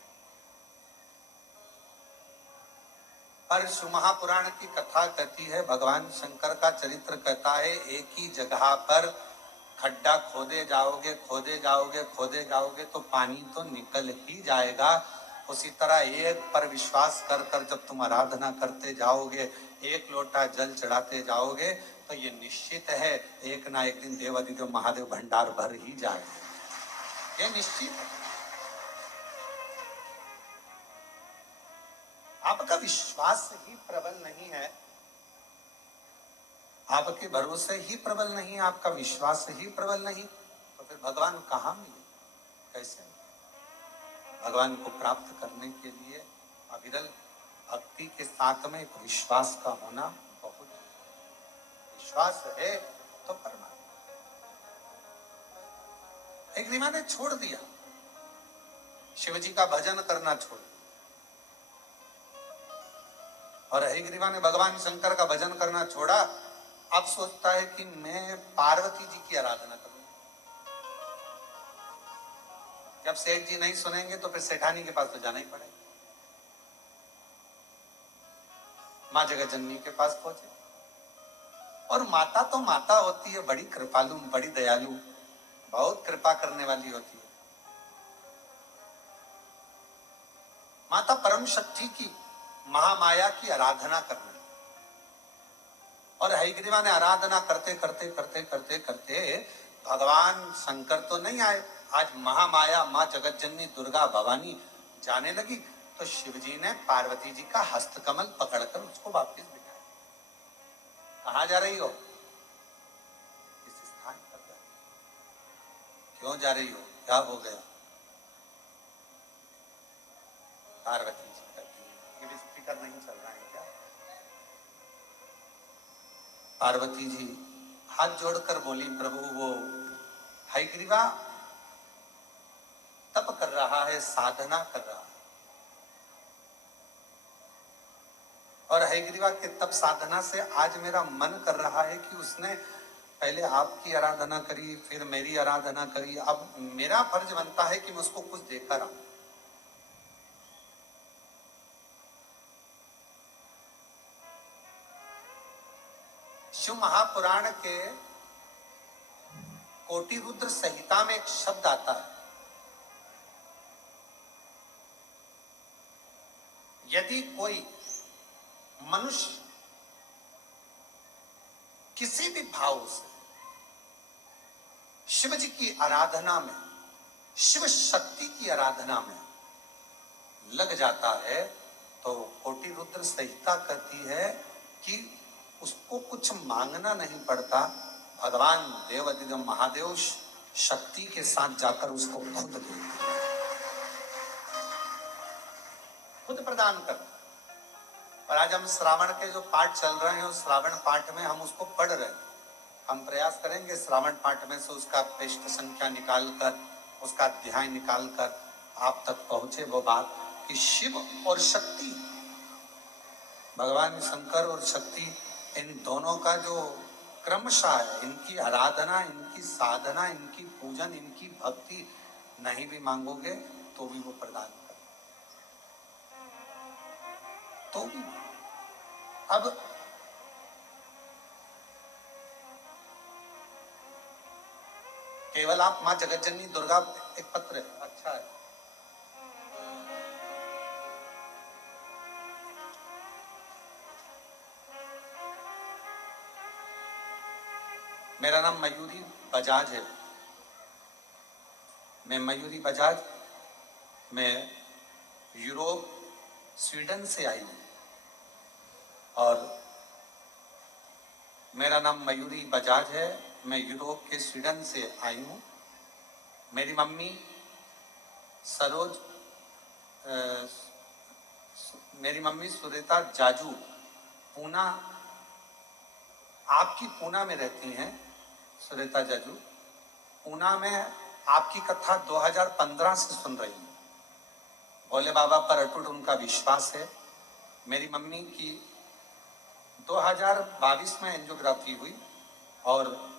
पर शिव महापुराण की कथा कहती है, भगवान शंकर का चरित्र कहता है, एक ही जगह पर खड्डा खोदे जाओगे, खोदे जाओगे, खोदे जाओगे तो पानी तो निकल ही जाएगा। उसी तरह एक पर विश्वास कर कर जब तुम आराधना करते जाओगे, एक लोटा जल चढ़ाते जाओगे, तो ये निश्चित है एक ना एक दिन देवाधिदेव महादेव भंडार भर ही जाएगा, ये निश्चित है। आपका विश्वास ही प्रबल नहीं है, आपके भरोसे ही प्रबल नहीं, आपका विश्वास ही प्रबल नहीं, तो फिर भगवान कहाँ मिले, कैसे मिले? भगवान को प्राप्त करने के लिए अविरल भक्ति के साथ में एक विश्वास का होना बहुत जरूरी। विश्वास है तो परमात्मा। हयग्रीवा ने छोड़ दिया, शिवजी का भजन करना छोड़ दिया, और हयग्रीवा ने भगवान शंकर का भजन करना छोड़ा। अब सोचता है कि मैं पार्वती जी की आराधना करूं। जब सेठ जी नहीं सुनेंगे तो फिर सेठानी के पास तो जाना ही पड़ेगा। माँ जगतजननी के पास पहुंचे, और माता तो माता होती है, बड़ी कृपालु, बड़ी दयालु, बहुत कृपा करने वाली होती है। माता परम शक्ति की, महामाया की आराधना करना। और हयग्रीवा ने आराधना करते करते करते करते करते भगवान शंकर तो नहीं आए, आज महामाया माँ जगतजननी दुर्गा भवानी जाने लगी, तो शिव जी ने पार्वती जी का हस्तकमल पकड़कर उसको वापस बिठाया। कहाँ जा रही हो? इस स्थान पर जा रही हो। क्यों जा रही हो? क्या हो गया? पार्वती जी कहती है, ये स्पीकर नहीं चल रहा है क्या? पार्वती जी हाथ जोड़कर बोली, प्रभु वो हयग्रीवा तप कर रहा है, साधना कर रहा है, और हयग्रीवा के तप साधना से आज मेरा मन कर रहा है कि उसने पहले आपकी आराधना करी, फिर मेरी आराधना करी, अब मेरा फर्ज बनता है कि मैं उसको कुछ देकर आऊं। शिव महापुराण के कोटि रुद्र संहिता में एक शब्द आता है, यदि कोई मनुष्य किसी भी भाव से शिव जी की आराधना में, शिव शक्ति की आराधना में लग जाता है, तो कोटि रुद्र संहिता कहती है कि उसको कुछ मांगना नहीं पड़ता, भगवान देवाधिदेव महादेव शक्ति के साथ जाकर उसको खुद प्रदान करता। और आज हम श्रावण के जो पाठ चल रहे हैं, उस श्रावण पाठ में हम उसको पढ़ रहे हैं। हम प्रयास करेंगे श्रावण पाठ में से उसका पृष्ठ संख्या निकालकर, उसका अध्याय निकालकर आप तक पहुंचे वो बात कि शिव और शक्ति, भगवान शंकर और शक्ति, इन दोनों का जो क्रमशः है, इनकी आराधना, इनकी साधना, इनकी पूजन, इनकी भक्ति नहीं भी मांगोगे तो भी वो प्रदान कर, तो भी। अब केवल आप मां जगतजननी दुर्गा, एक पत्र है, अच्छा है, मेरा नाम मयूरी बजाज है, मैं मयूरी बजाज, मैं यूरोप स्वीडन से आई हूँ, और मेरा नाम मयूरी बजाज है, मैं यूरोप के स्वीडन से आई हूँ। मेरी मम्मी सरोज, मेरी मम्मी सुरेता जाजू पूना, आपकी पूना में रहती हैं, सुरेता जाजू पूना में आपकी कथा 2015 से सुन रही हूँ। भोले बाबा पर अटूट उनका विश्वास है। मेरी मम्मी की 2022 में एंजियोग्राफी हुई, और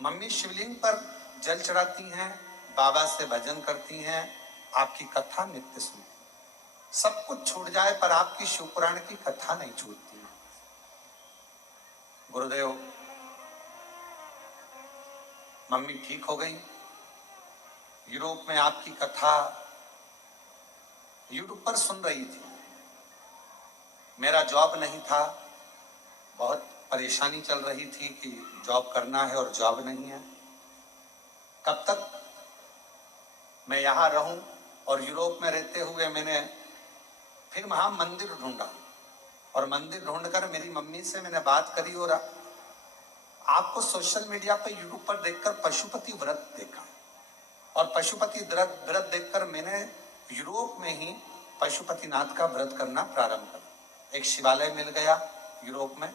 मम्मी शिवलिंग पर जल चढ़ाती हैं, बाबा से भजन करती हैं, आपकी कथा नित्य सुनती। सब कुछ छूट जाए पर आपकी शिवपुराण की कथा नहीं छूटती। गुरुदेव, मम्मी ठीक हो गई, यूरोप में आपकी कथा यूट्यूब पर सुन रही थी। मेरा जॉब नहीं था, बहुत परेशानी चल रही थी कि जॉब करना है और जॉब नहीं है, कब तक मैं यहाँ रहूं। और यूरोप में रहते हुए मैंने फिर वहां मंदिर ढूंढा, और मंदिर ढूंढकर मेरी मम्मी से मैंने बात करी, और आपको सोशल मीडिया पर यूट्यूब पर देखकर पशुपति व्रत देखा, और पशुपति व्रत देखकर मैंने यूरोप में ही पशुपतिनाथ का व्रत करना प्रारंभ करा। एक शिवालय मिल गया यूरोप में,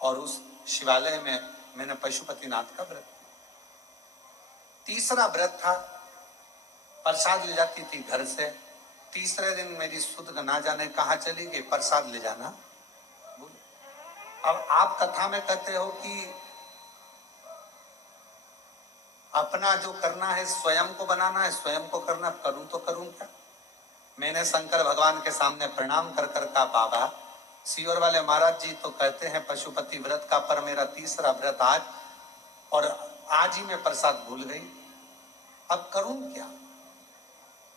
और उस शिवालय में मैंने पशुपतिनाथ का व्रत किया। तीसरा व्रत था, प्रसाद ले जाती थी घर से। तीसरे दिन मेरी सुध ना जाने कहाँ चली गई, प्रसाद ले जाना। अब आप कथा में कहते हो कि अपना जो करना है स्वयं को बनाना है, स्वयं को करना, करूं तो करूं क्या। मैंने शंकर भगवान के सामने प्रणाम कर कर कहा, बाबा सियोर वाले महाराज जी तो कहते हैं पशुपति व्रत का, पर मेरा तीसरा व्रत आज, आज ही मैं प्रसाद भूल गई, अब करूं क्या।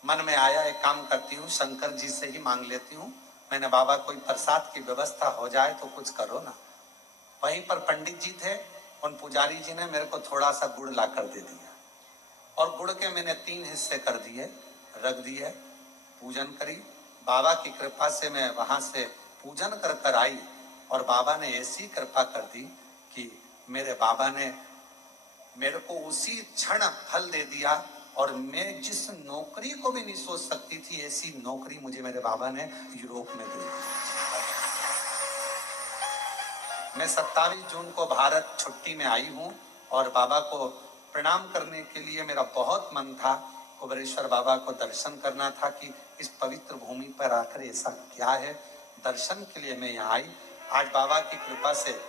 मन में आया एक काम करती हूँ, शंकर जी से ही मांग लेती हूँ। मैंने बाबा कोई प्रसाद की व्यवस्था हो जाए तो कुछ करो ना। वहीं पर पंडित जी थे, उन पुजारी जी ने मेरे को थोड़ा सा गुड़ ला कर दे दिया और गुड़ के मैंने 3 हिस्से कर दिए, रख दिए, पूजन करी। बाबा की कृपा से मैं वहां से पूजन कर कर आई और बाबा ने ऐसी कृपा कर दी कि मेरे बाबा ने मेरे को उसी क्षण फल दे दिया और मैं जिस नौकरी को भी नहीं सोच सकती थी ऐसी नौकरी मुझे मेरे बाबा ने यूरोप में दे दी। मैं 27 जून को भारत छुट्टी में आई हूँ और बाबा को प्रणाम करने के लिए मेरा बहुत मन था। कुबेरेश्वर बाबा को दर्शन करना था कि इस पवित्र भूमि पर आकर ऐसा क्या है। दर्शन के लिए मैं यहाँ आई। आज बाबा की कृपा से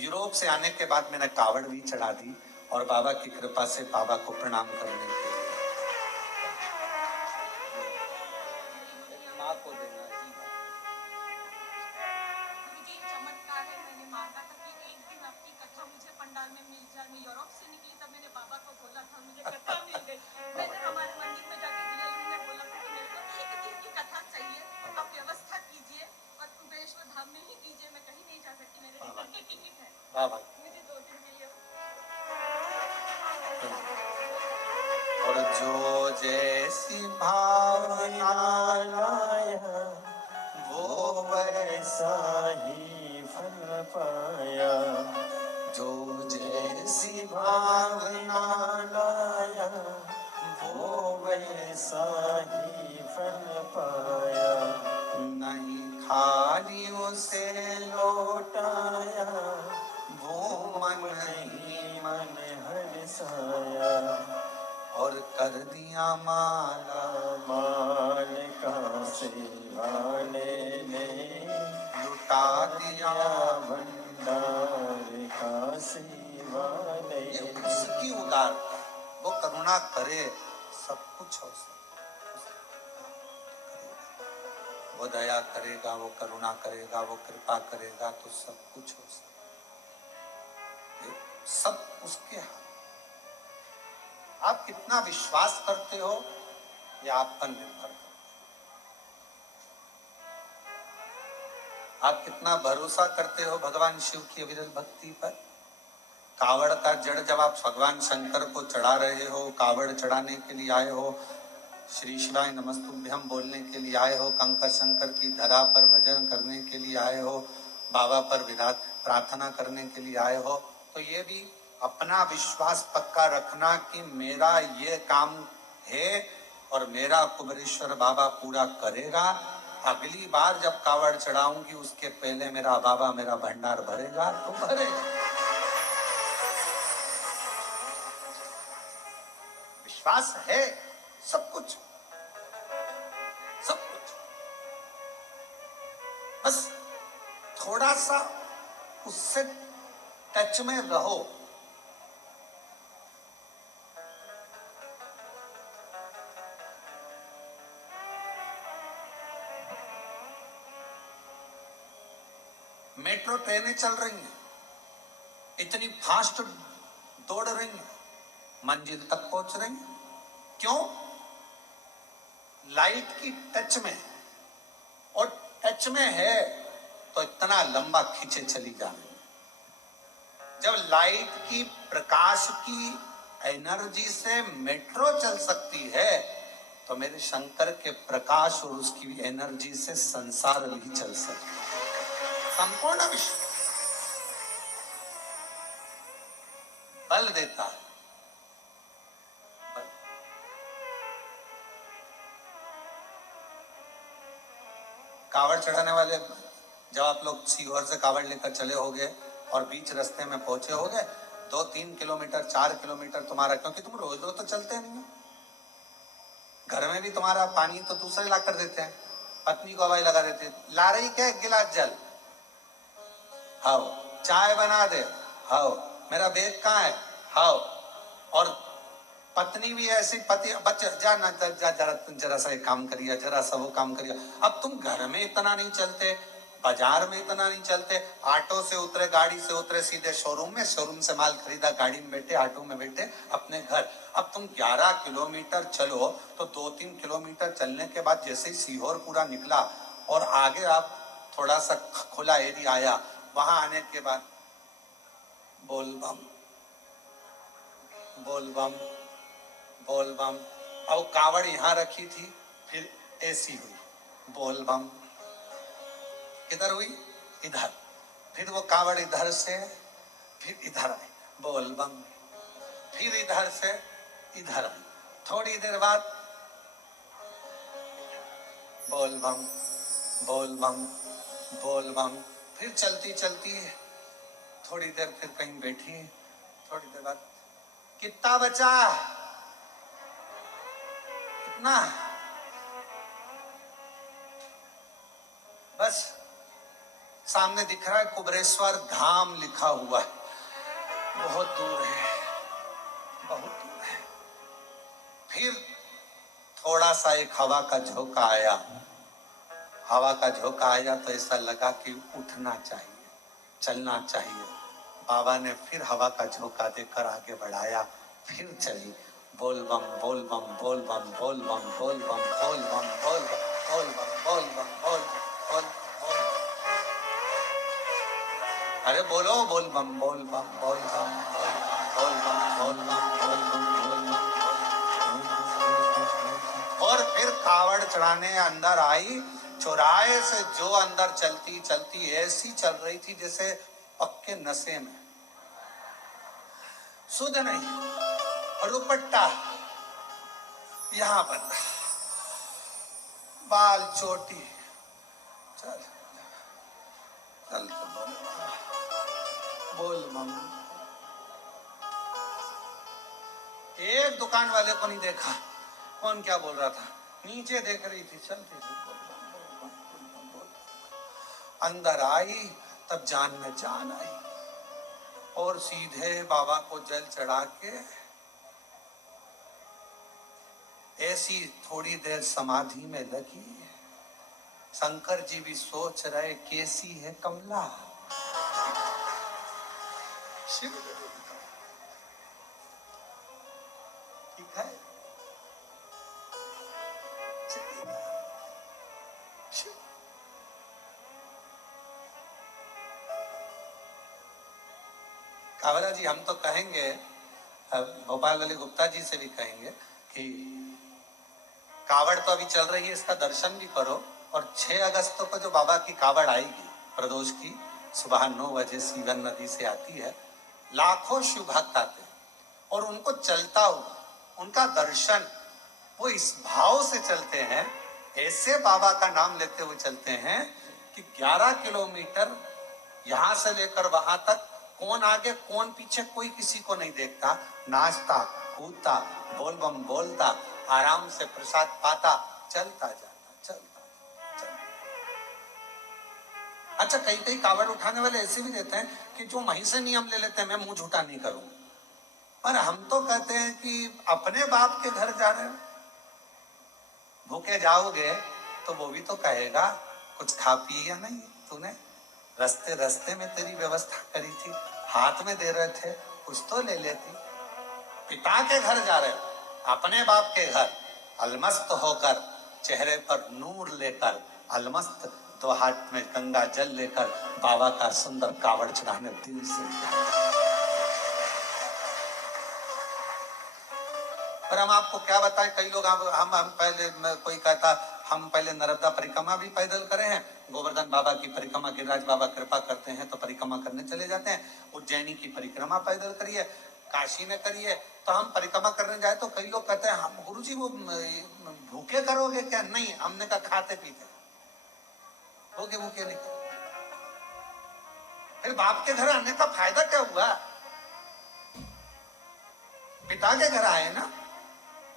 यूरोप से आने के बाद मैंने कावड़ भी चढ़ा दी और बाबा की कृपा से बाबा को प्रणाम करने के लिए माँ को देना है। गुरुजी, चमत्कार है। मैंने मांगा था कि एक दिन आपकी कथा मुझे पंडाल में मिल जाए। मैं यूरोप से निकली तब मैंने बाबा को बोला था, मुझे कथा मिल गई। मैंने हमारे मंदिर में जाके दिल्ली में बोला था कि मेरे को एक दिन की कथा चाहिए, आप व्यवस्था कीजिए और कुबेरेश्वर धाम में ही कीजिए। मैं कहीं नहीं जा सकती, मेरे रिटर्न की टिकट है, बाबा मुझे 2 दिन के लिए। और जो जैसी भावना लाया वो वैसा ही फल पाया, जो जैसी भावना लाया वो वैसा ही फल पाया, नहीं खाली उसे लौटाया वो मन ही मन हर्षाया, और कर दिया माला माल का सेवाने ने लुटा दिया। भंडार का सेवाने ये उसकी उदारता, वो करुणा करे सब कुछ हो सकता। वो दया करेगा, वो करुणा करेगा, वो कृपा करेगा तो सब कुछ हो सकता। ये सब उसके हाथ। आप कितना विश्वास करते हो ये आप पर निर्भर करता है। आप कितना भरोसा करते हो भगवान शिव की अविरल भक्ति पर। कावड़ का जड़ जब आप भगवान शंकर को चढ़ा रहे हो, कावड़ चढ़ाने के लिए आए हो, श्री शिवाय नमस्तुभ्यम बोलने के लिए आए हो, कंकर शंकर की धरा पर भजन करने के लिए आए हो, बाबा पर विराट प्रार्थना करने के लिए आए हो, तो ये भी अपना विश्वास पक्का रखना कि मेरा ये काम है और मेरा कुबेरेश्वर बाबा पूरा करेगा। अगली बार जब कावड़ चढ़ाऊंगी उसके पहले मेरा बाबा मेरा भंडार भरेगा तो भरेगा। विश्वास है, सब कुछ सब कुछ, बस थोड़ा सा उससे टच में रहो। मेट्रो ट्रेनें चल रही हैं, इतनी फास्ट दौड़ रही हैं, मंजिल तक पहुंच रही हैं। क्यों? लाइट की टच में है, और टच में है तो इतना लंबा खींचे चली जा रही है। जब लाइट की प्रकाश की एनर्जी से मेट्रो चल सकती है तो मेरे शंकर के प्रकाश और उसकी एनर्जी से संसार भी चल सकता है। संपूर्ण विश्व बल देता है। कावड़ चढ़ाने वाले जब आप लोग सीहोर से कावड़ लेकर चले होगे और बीच रास्ते में पहुंचे होगे, 2-3 किलोमीटर 4 किलोमीटर तुम्हारा, क्योंकि तुम रोज रोज तो चलते नहीं हो, घर में भी तुम्हारा पानी तो दूसरे ला कर देते हैं, पत्नी को हवाई लगा देते हैं, ला रही क्या 1 गिलास जल, हाओ चाय बना दे, हाओ मेरा बैग कहाँ है, हाओ। और पत्नी भी ऐसी, पति बच्चे जा ना जरा सा एक काम करिए, जरा सा वो काम करिए। अब तुम घर में इतना नहीं चलते, बाजार में इतना नहीं चलते। ऑटो से उतरे, गाड़ी से उतरे, सीधे शोरूम में, शोरूम से माल खरीदा, गाड़ी में बैठे, ऑटो में बैठे अपने घर। अब तुम 11 किलोमीटर चलो तो 2-3 किलोमीटर चलने के बाद जैसे ही सीहोर पूरा निकला और आगे आप थोड़ा सा खुला एरिया आया, वहां आने के बाद बोल बम बोल बम बोल बम। अब कावड़ यहाँ रखी थी, फिर ऐसी हुई बोल बम, किधर हुई? इधर। फिर वो कावड़ इधर से फिर इधर आई बोल बम, फिर इधर से इधर आई, थोड़ी देर बाद बोल बम बोल बम बोल बम। फिर चलती चलती थोड़ी देर फिर कहीं बैठी, थोड़ी देर बाद कितना बचा? कितना? बस सामने दिख रहा है कुबरेश्वर धाम लिखा हुआ है, बहुत दूर है, बहुत दूर है। फिर थोड़ा सा एक हवा का झोंका आया, हवा का झोंका आया तो ऐसा लगा कि उठना चाहिए, चलना चाहिए। बाबा ने फिर हवा का झोंका देकर आगे बढ़ाया, फिर चली बोल बम बोल बम बोल बम बोल बम बोल बम बोल बम बोल बम बोल बम बोल बम बोल बोल बोल। अरे बोलो बोल बम बोल बम बोल बम बोल बम बोल बम बोल बम बोल बम। और फिर कावड़ चढ़ाने अंदर आई, चौराहे से जो अंदर चलती चलती ऐसी चल रही थी जैसे पक्के नशे में, सुध नहीं, रुपट्टा यहां पर, बाल चोटी, चल चल बोल बम। एक दुकान वाले को नहीं देखा, कौन क्या बोल रहा था, नीचे देख रही थी, चलती थी बोल बम बोल बम बोल बम बोल बम। अंदर आई तब जान में जान आई और सीधे बाबा को जल चढ़ा के ऐसी थोड़ी देर समाधि में लगी। शंकर जी भी सोच रहे कैसी है कमला। शिव ठीक है, शिव कावरा जी, हम तो कहेंगे, गोपाल वाले गुप्ता जी से भी कहेंगे कि कावड़ तो अभी चल रही है, इसका दर्शन भी करो। और 6 अगस्त को जो बाबा की कावड़ आएगी प्रदोष की, सुबह 9 बजे सीवन नदी से आती है, लाखों शिव भक्त आते हैं और उनको चलता हुआ उनका दर्शन, वो इस भाव से चलते हैं, ऐसे बाबा का नाम लेते हुए चलते हैं कि 11 किलोमीटर यहां से लेकर वहां तक, कौन आगे कौन पीछे कोई किसी को नहीं देखता, नाचता कूदता बोल बम बोलता, आराम से प्रसाद पाता, चलता जाता, चलता चलता। अच्छा, कई कई कावड़ उठाने वाले ऐसे भी रहते हैं कि जो वहीं से नियम ले लेते हैं, मैं मुंह झूठा नहीं करूं, पर हम तो कहते हैं कि अपने बाप के घर जा रहे हो, भूखे जाओगे तो वो भी तो कहेगा कुछ खा पी या नहीं, तूने रास्ते रास्ते में तेरी व्यवस्था करी थी, हाथ में दे रहे थे, कुछ तो ले लेती। पिता के घर जा रहे हो, अपने बाप के घर, अलमस्त होकर, चेहरे पर नूर लेकर, अलमस्त, 2 हाथ में गंगा जल लेकर बाबा का सुंदर कावड़ चढ़ाने दिल से। पर हम आपको क्या बताएं, कई लोग हम पहले, कोई कहता हम पहले नर्मदा परिक्रमा भी पैदल करे हैं, गोवर्धन बाबा की परिक्रमा, गिरिराज बाबा कृपा करते हैं तो परिक्रमा करने चले जाते हैं, उज्जैनी की परिक्रमा पैदल करिए, काशी में करिए। तो हम परिक्रमा करने जाए तो कई लोग कहते हैं हम गुरुजी वो भूखे करोगे क्या? नहीं, हमने कहा खाते पीते, भूखे भूखे नहीं। फिर बाप के घर आने का फायदा क्या हुआ? पिता के घर आए ना।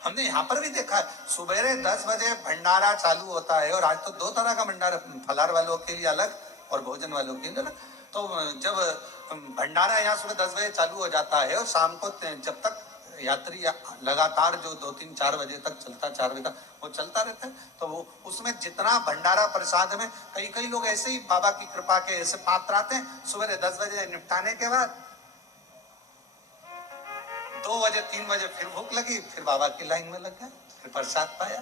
हमने यहाँ पर भी देखा, सुबह 10 बजे भंडारा चालू होता है, और आज तो 2 तरह का भंडारा, फलार वालों के लिए अलग और भोजन वालों के लिए अलग। तो जब भंडारा यहाँ सुबह 10 बजे चालू हो जाता है और शाम को जब तक यात्री लगातार जो 2-3-4 बजे तक चलता, 4 बजे तक वो चलता रहता है। तो वो उसमें जितना भंडारा प्रसाद में कई कई लोग ऐसे ही बाबा की कृपा के ऐसे पात्र आते हैं, सुबह 10 बजे निपटाने के बाद 2 बजे 3 बजे फिर भूख लगी, फिर बाबा की लाइन में लग गए, फिर प्रसाद पाया,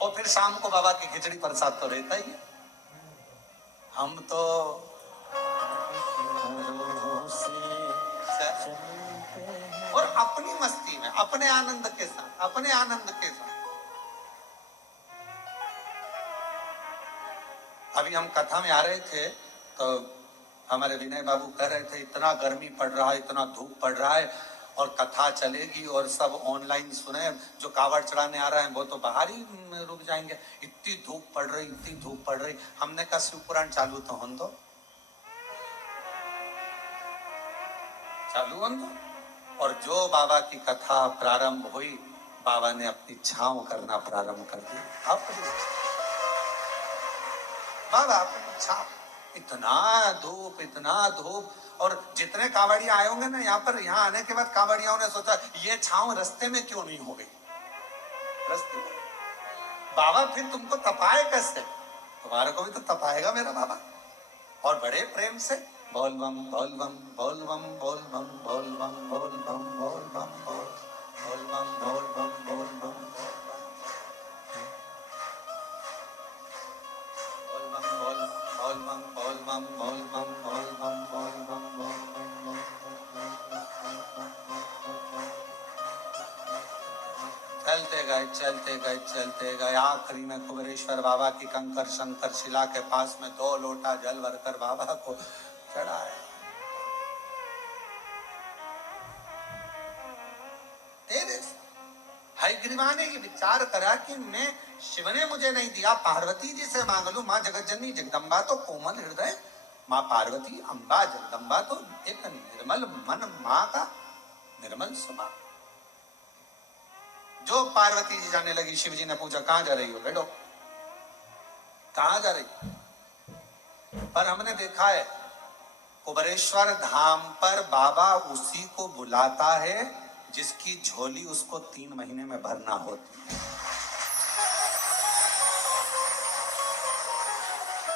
और फिर शाम को बाबा की खिचड़ी प्रसाद तो रहता ही है। हम तो और अपनी मस्ती में, अपने आनंद के साथ, अपने आनंद के साथ। अभी हम कथा में आ रहे थे तो हमारे विनय बाबू कह रहे थे इतना गर्मी पड़ रहा है, इतना धूप पड़ रहा है, और कथा चलेगी और सब ऑनलाइन सुने, जो कावड़ चढ़ाने आ रहे हैं वो तो बाहर ही रुक जाएंगे, इतनी धूप पड़ रही, इतनी धूप पड़ रही। हमने कहा शिव पुराण चालू तो होने दो, चालू होने दो। और जो बाबा की कथा प्रारंभ हुई, बाबा ने अपनी छांव करना प्रारंभ कर दी। बाबा अपनी छांव, इतना धूप, और जितने कावड़िया आए होंगे ना यहाँ पर, यहाँ आने के बाद कावड़ियाओं ने सोचा ये छांव रास्ते में क्यों नहीं हो गई, रास्ते में बाबा फिर तुमको तपाए कैसे, तुम्हारे को भी तो तपाएगा मेरा बाबा। और बड़े प्रेम से बोल बम बोल बम बोल बम बोल बम बोल बम बोल बम बोल बम बोल बम बोल बम बोल बम बोल बम बोल बम बोल बम बोल बम बोल बम बोल बम। चलते गए आखिरी में कुबेरेश्वर बाबा की कंकर शंकर शिला के पास में 2 लोटा जल भरकर बाबा को चढ़ाया। तेरे हयग्रीवा ने ये विचार करा कि मैं, शिव ने मुझे नहीं दिया, पार्वती जी से मांग लूं। माँ जगतजननी जगदम्बा तो कोमल हृदय, माँ पार्वती अम्बा जगदम्बा तो एक निर्मल मन, माँ का निर्मल स्वभाव। जो पार्वती जी जाने लगी, शिव जी ने पूछा कहां जा रही हो बेटो, कहां जा रही। पर हमने देखा है कुबेरेश्वर धाम पर बाबा उसी को बुलाता है जिसकी झोली उसको 3 महीने में भरना होती है,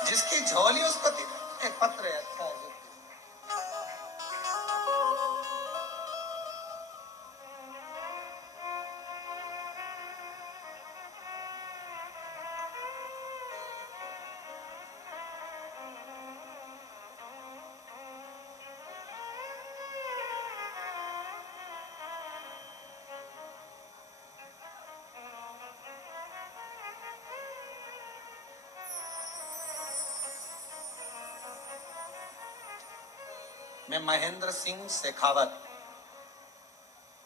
जिसकी झोली उसको एक पत्र है, अच्छा है। मैं महेंद्र सिंह शेखावत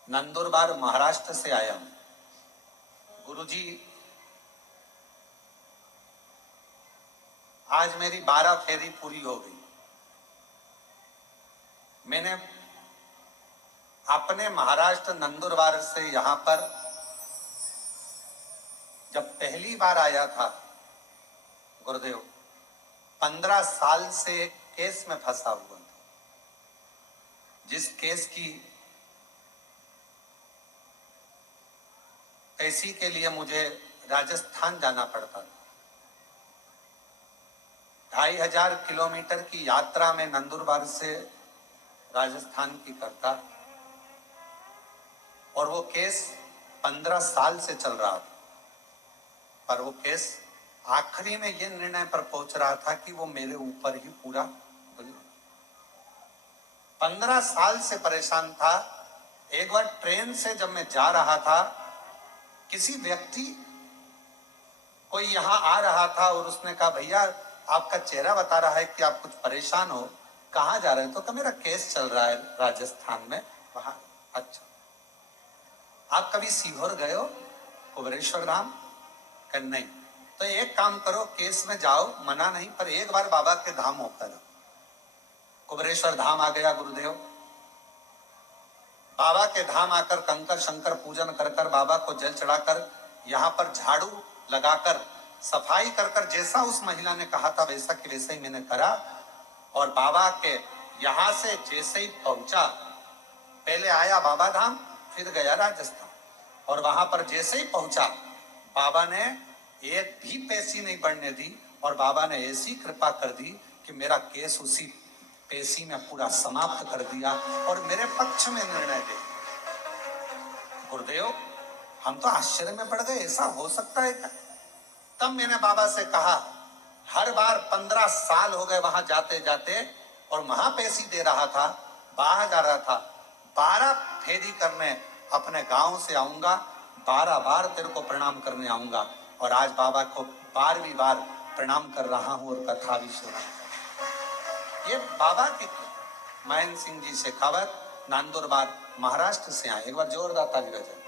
नंदुरबार महाराष्ट्र से आया हूं। गुरुजी, आज मेरी 12 फेरी पूरी हो गई। मैंने अपने महाराष्ट्र नंदुरबार से यहां पर जब पहली बार आया था, गुरुदेव 15 साल से केस में फंसा हुआ था, जिस केस की ऐसी के लिए मुझे राजस्थान जाना पड़ता था। 2500 किलोमीटर की यात्रा में नंदुरबार से राजस्थान की करता, और वो केस 15 साल से चल रहा था। पर वो केस आखिरी में ये निर्णय पर पहुंच रहा था कि वो मेरे ऊपर ही पूरा 15 साल से परेशान था। एक बार ट्रेन से जब मैं जा रहा था, किसी व्यक्ति कोई यहां आ रहा था और उसने कहा भैया आपका चेहरा बता रहा है कि आप कुछ परेशान हो, कहां जा रहे हैं? तो कहा मेरा केस चल रहा है राजस्थान में वहां। अच्छा, आप कभी सीहोर गए हो, कुबेरेश्वर धाम? कहा नहीं। तो एक काम करो, केस में जाओ, मना नहीं, पर एक बार बाबा के धाम होकर। कुबेरेश्वर धाम आ गया गुरुदेव। बाबा के धाम आकर कंकर शंकर पूजन कर कर, बाबा को जल चढ़ाकर, यहाँ पर झाड़ू लगाकर सफाई कर कर, जैसा उस महिला ने कहा था वैसा कि वैसे ही मैंने करा। और बाबा के यहाँ से जैसे ही पहुंचा, पहले आया बाबा धाम, फिर गया राजस्थान और वहां पर जैसे ही पहुंचा, बाबा ने एक भी पेशी नहीं बढ़ने दी और बाबा ने ऐसी कृपा कर दी कि मेरा केस उसी पेशी में पूरा समाप्त कर दिया और मेरे पक्ष में निर्णय दे। गुरुदेव, हम तो आश्चर्य में पड़ गए, ऐसा हो सकता है क्या? तब मैंने बाबा से कहा, हर बार 15 साल हो गए वहां जाते जाते और महापेशी दे रहा था, बाहर जा रहा था, 12 फेरी करने अपने गांव से आऊंगा, 12 बार तेरे को प्रणाम करने आऊंगा और आज बाबा को 12वीं बार प्रणाम कर रहा हूं और कथा भी सुना। ये बाबा की महेंद्र सिंह जी शेखावत, नंदुरबार, महाराष्ट्र से आए। एक बार जोरदार ताली बजाएं।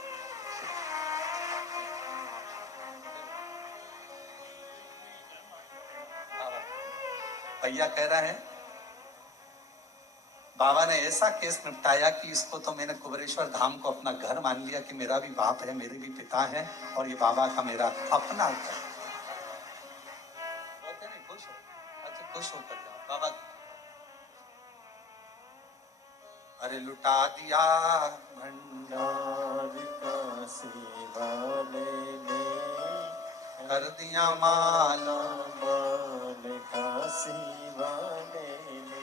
भैया कह रहे हैं बाबा ने ऐसा केस निपटाया कि इसको तो मैंने कुबरेश्वर धाम को अपना घर मान लिया कि मेरा भी बाप है, मेरे भी पिता है और ये बाबा का मेरा अपना घर। खुश हो, अच्छा खुश होकर जाओ बाबा। अरे लुटा दिया भंडार का सेवा लेने, कर दिया माला माल का सेवा लेने।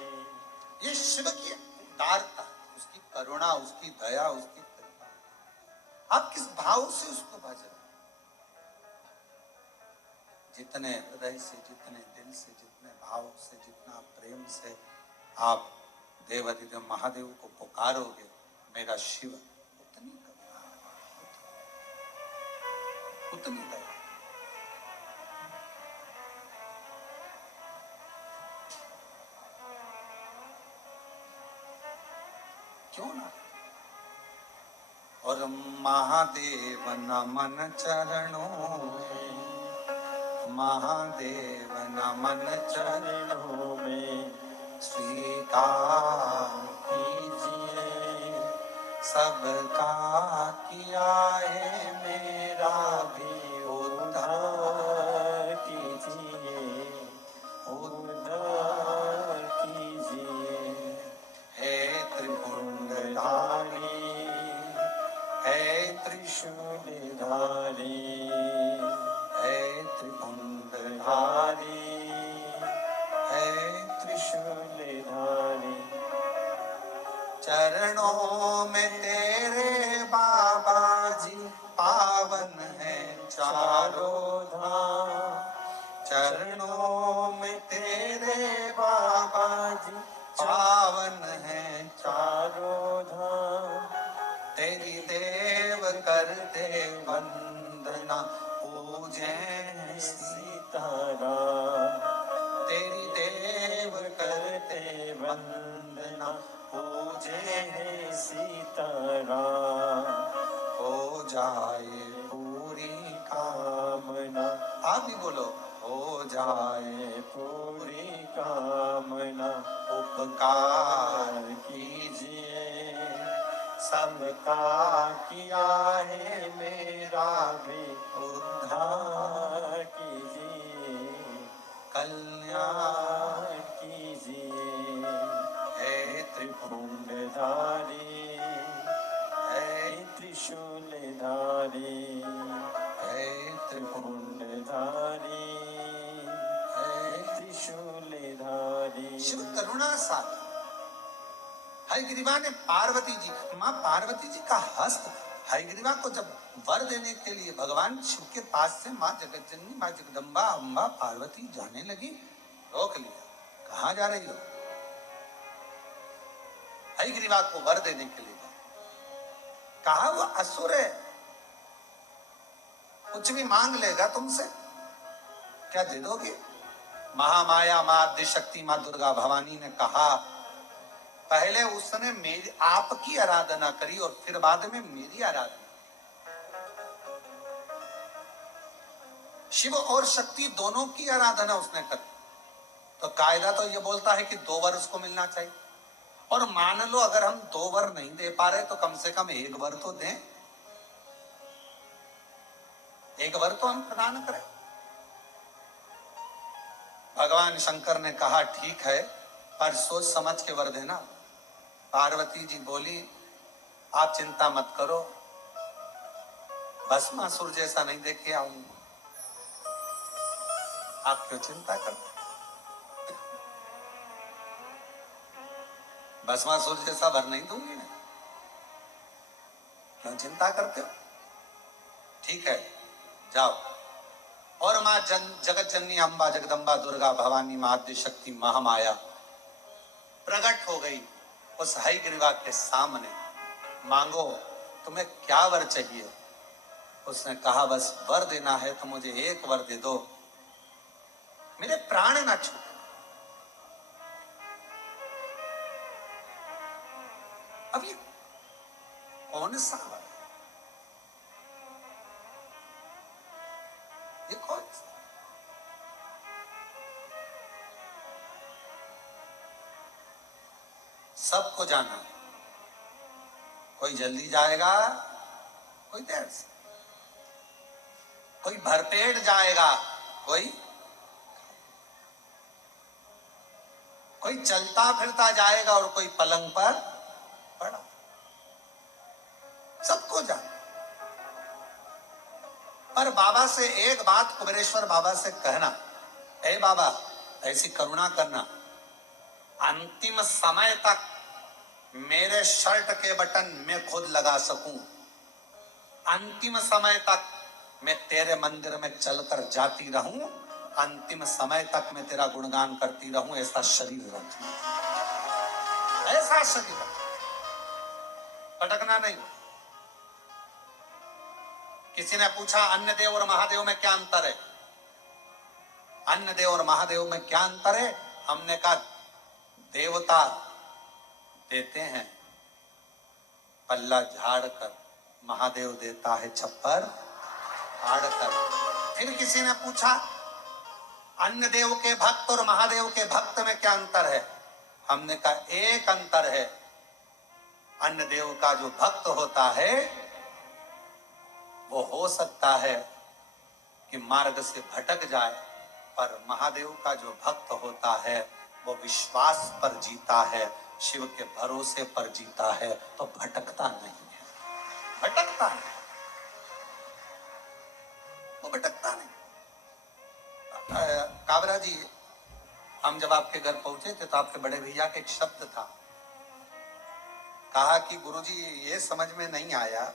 ये शिव की उदारता, उसकी करुणा, उसकी दया, उसकी कृपा। आप किस भाव से उसको भज रहे, जितने हृदय से, जितने दिल से, जितने भाव से, जितना प्रेम से आप देवाधिदेव महादेव को पुकारोगे, मेरा शिव, उतनी करुणा, उतनी दया। क्यों ना? और महादेव नमन चरणों में, महादेव नमन चरणों में स्वीकार कीजिए, सबका किया है, मेरा भी उद्धार कीजिए, उद्धार कीजिए। हे त्रिपुंडधारी, धारी हे त्रिशूलधारी, धारी हे त्रिपुंडधारी, धारी हे त्रिशूल। धारी। चरणों में तेरे बाबा जी पावन है चारों धाम, चरणों में तेरे बाबा जी पावन है चारों धाम। तेरी देव करते वंदना, पूजे सीताराम, तेरी देव करते वंदना पूजे है सीताराम। हो जाए पूरी कामना, आप भी बोलो, हो जाए पूरी कामना। उपकार कीजिए, सबका किया है, मेरा भी उद्धार कीजिए, कल्याण कीजिए। है त्रिपुंड, पुंडधारी है त्रिशूलधारी, है त्रिपुंड, पुंडधारी त्रिशूलधारी। शिव करुणा सागर। हयग्रीवा ने पार्वती जी, माँ पार्वती जी का हस्त हयग्रीवा को जब वर देने के लिए भगवान शिव के पास से माँ जगतजननी, माँ जगदम्बा, अम्बा पार्वती जाने लगी, रोक लिया। कहाँ जा रही हो? हयग्रीवा को वर देने के लिए कहा, वो असुर है, कुछ भी मांग लेगा तुमसे, क्या दे दोगे? महामाया, माँ आदिशक्ति, माँ दुर्गा भवानी ने कहा, पहले उसने मेरी आपकी आराधना करी और फिर बाद में मेरी आराधना। शिव और शक्ति दोनों की आराधना उसने करी। तो कायदा तो ये बोलता है कि 2 वर उसको मिलना चाहिए, और मान लो अगर हम 2 वर नहीं दे पा रहे तो कम से कम 1 वर तो दें, 1 वर तो हम प्रदान करें। भगवान शंकर ने कहा, ठीक है, पर सोच समझ के वर देना। पार्वती जी बोली, आप चिंता मत करो, भस्मासुर जैसा नहीं देखे आऊंगा। आप क्यों चिंता करते? भस्मासुर जैसा वर नहीं दूंगी मैं, क्यों चिंता करते हो? ठीक है, जाओ। और मां जगत जननी अम्बा जगदम्बा दुर्गा भवानी मां आद्य शक्ति महामाया प्रकट हो गई उस हयग्रीवा के सामने। मांगो तुम्हें क्या वर चाहिए? उसने कहा बस वर देना है तो मुझे एक वर दे दो, मेरे प्राण ना छूटे। अब ये कौन सा वर? ये कौन सा? सबको जाना है, कोई जल्दी जाएगा, कोई देर से, कोई भरपेट जाएगा, कोई चलता फिरता जाएगा और कोई पलंग पर पड़ा। सबको जाना। पर बाबा से एक बात कुबेरेश्वर बाबा से कहना, ए बाबा ऐसी करुणा करना, अंतिम समय तक मेरे शर्ट के बटन मैं खुद लगा सकूं, अंतिम समय तक मैं तेरे मंदिर में चलकर जाती रहूं, अंतिम समय तक मैं तेरा गुणगान करती रहूं, ऐसा शरीर रखना, ऐसा शरीर पटकना नहीं। किसी ने पूछा अन्य देव और महादेव में क्या अंतर है? अन्य देव और महादेव में क्या अंतर है? हमने कहा देवता देते हैं पल्ला झाड़ कर, महादेव देता है छप्पर फाड़ कर। फिर किसी ने पूछा अन्य देव के भक्त और महादेव के भक्त में क्या अंतर है? हमने कहा एक अंतर है, अन्य देव का जो भक्त होता है वो हो सकता है कि मार्ग से भटक जाए, पर महादेव का जो भक्त होता है वो विश्वास पर जीता है, शिव के भरोसे पर जीता है, तो भटकता नहीं है, भटकता नहीं, वो भटकता नहीं। काबरा जी, हम जब आपके घर पहुंचे थे तो आपके बड़े भैया के एक शब्द था, कहा कि गुरुजी ये समझ में नहीं आया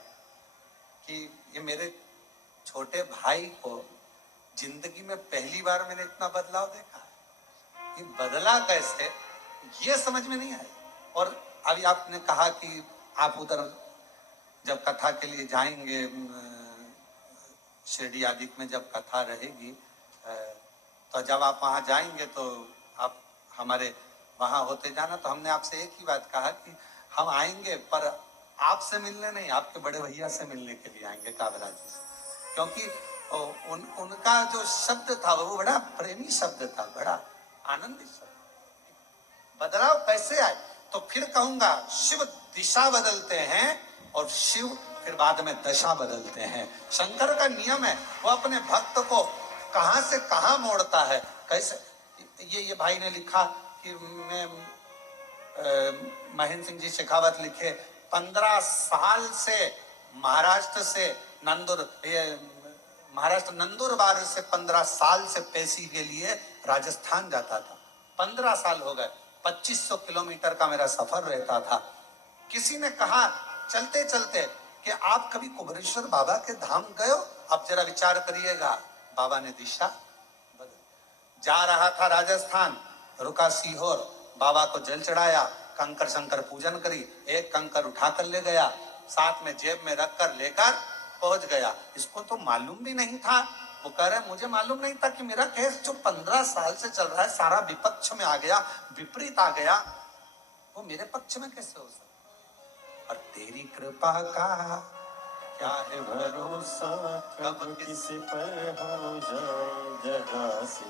कि ये मेरे छोटे भाई को जिंदगी में पहली बार मैंने इतना बदलाव देखा, ये बदला कैसे, ये समझ में नहीं आया। और अभी आपने कहा कि आप उधर जब कथा के लिए जाएंगे, शिरडी आदि में जब कथा रहेगी, तो जब आप वहां जाएंगे तो आप हमारे वहां होते जाना। तो हमने आपसे एक ही बात कहा कि हम आएंगे पर आपसे मिलने नहीं, आपके बड़े भैया से मिलने के लिए आएंगे, काबरा जी से, क्योंकि उनका जो शब्द था वो बड़ा प्रेमी शब्द था, बड़ा आनंदी शब्द। बदलाव कैसे आए? तो फिर कहूंगा शिव दिशा बदलते हैं और शिव फिर बाद में दशा बदलते हैं। शंकर का नियम है, वो अपने भक्त को कहां से कहां मोड़ता है, कैसे। ये भाई ने लिखा कि मैं महेंद्र सिंह जी शेखावत लिखे 15 साल से महाराष्ट्र से महाराष्ट्र नंदुरबार से 15 साल से पेशी के लिए राजस्थान जाता था। 15 साल हो गए, 2500 किलोमीटर का मेरा सफर रहता था। किसी ने कहा चलते चलते कि आप कभी कुबेरेश्वर बाबा के धाम गए हो? आप जरा विचार करिएगा। बाबा ने दिशा बदल। जा रहा था राजस्थान, रुका सीहोर, बाबा को जल चढ़ाया, कंकर शंकर पूजन करी, एक कंकर उठाकर ले गया, साथ में जेब में रखकर लेकर पहुंच गया। इसको तो मालूम भी नहीं था, वो कह रहे मुझे मालूम नहीं था कि मेरा केस जो 15 साल से चल रहा है सारा विपक्ष में आ गया, विपरीत आ गया, वो मेरे पक्ष में कैसे हो सकता। और तेरी कृपा का क्या है भरोसा, कब किस पर हो जाए जरा सी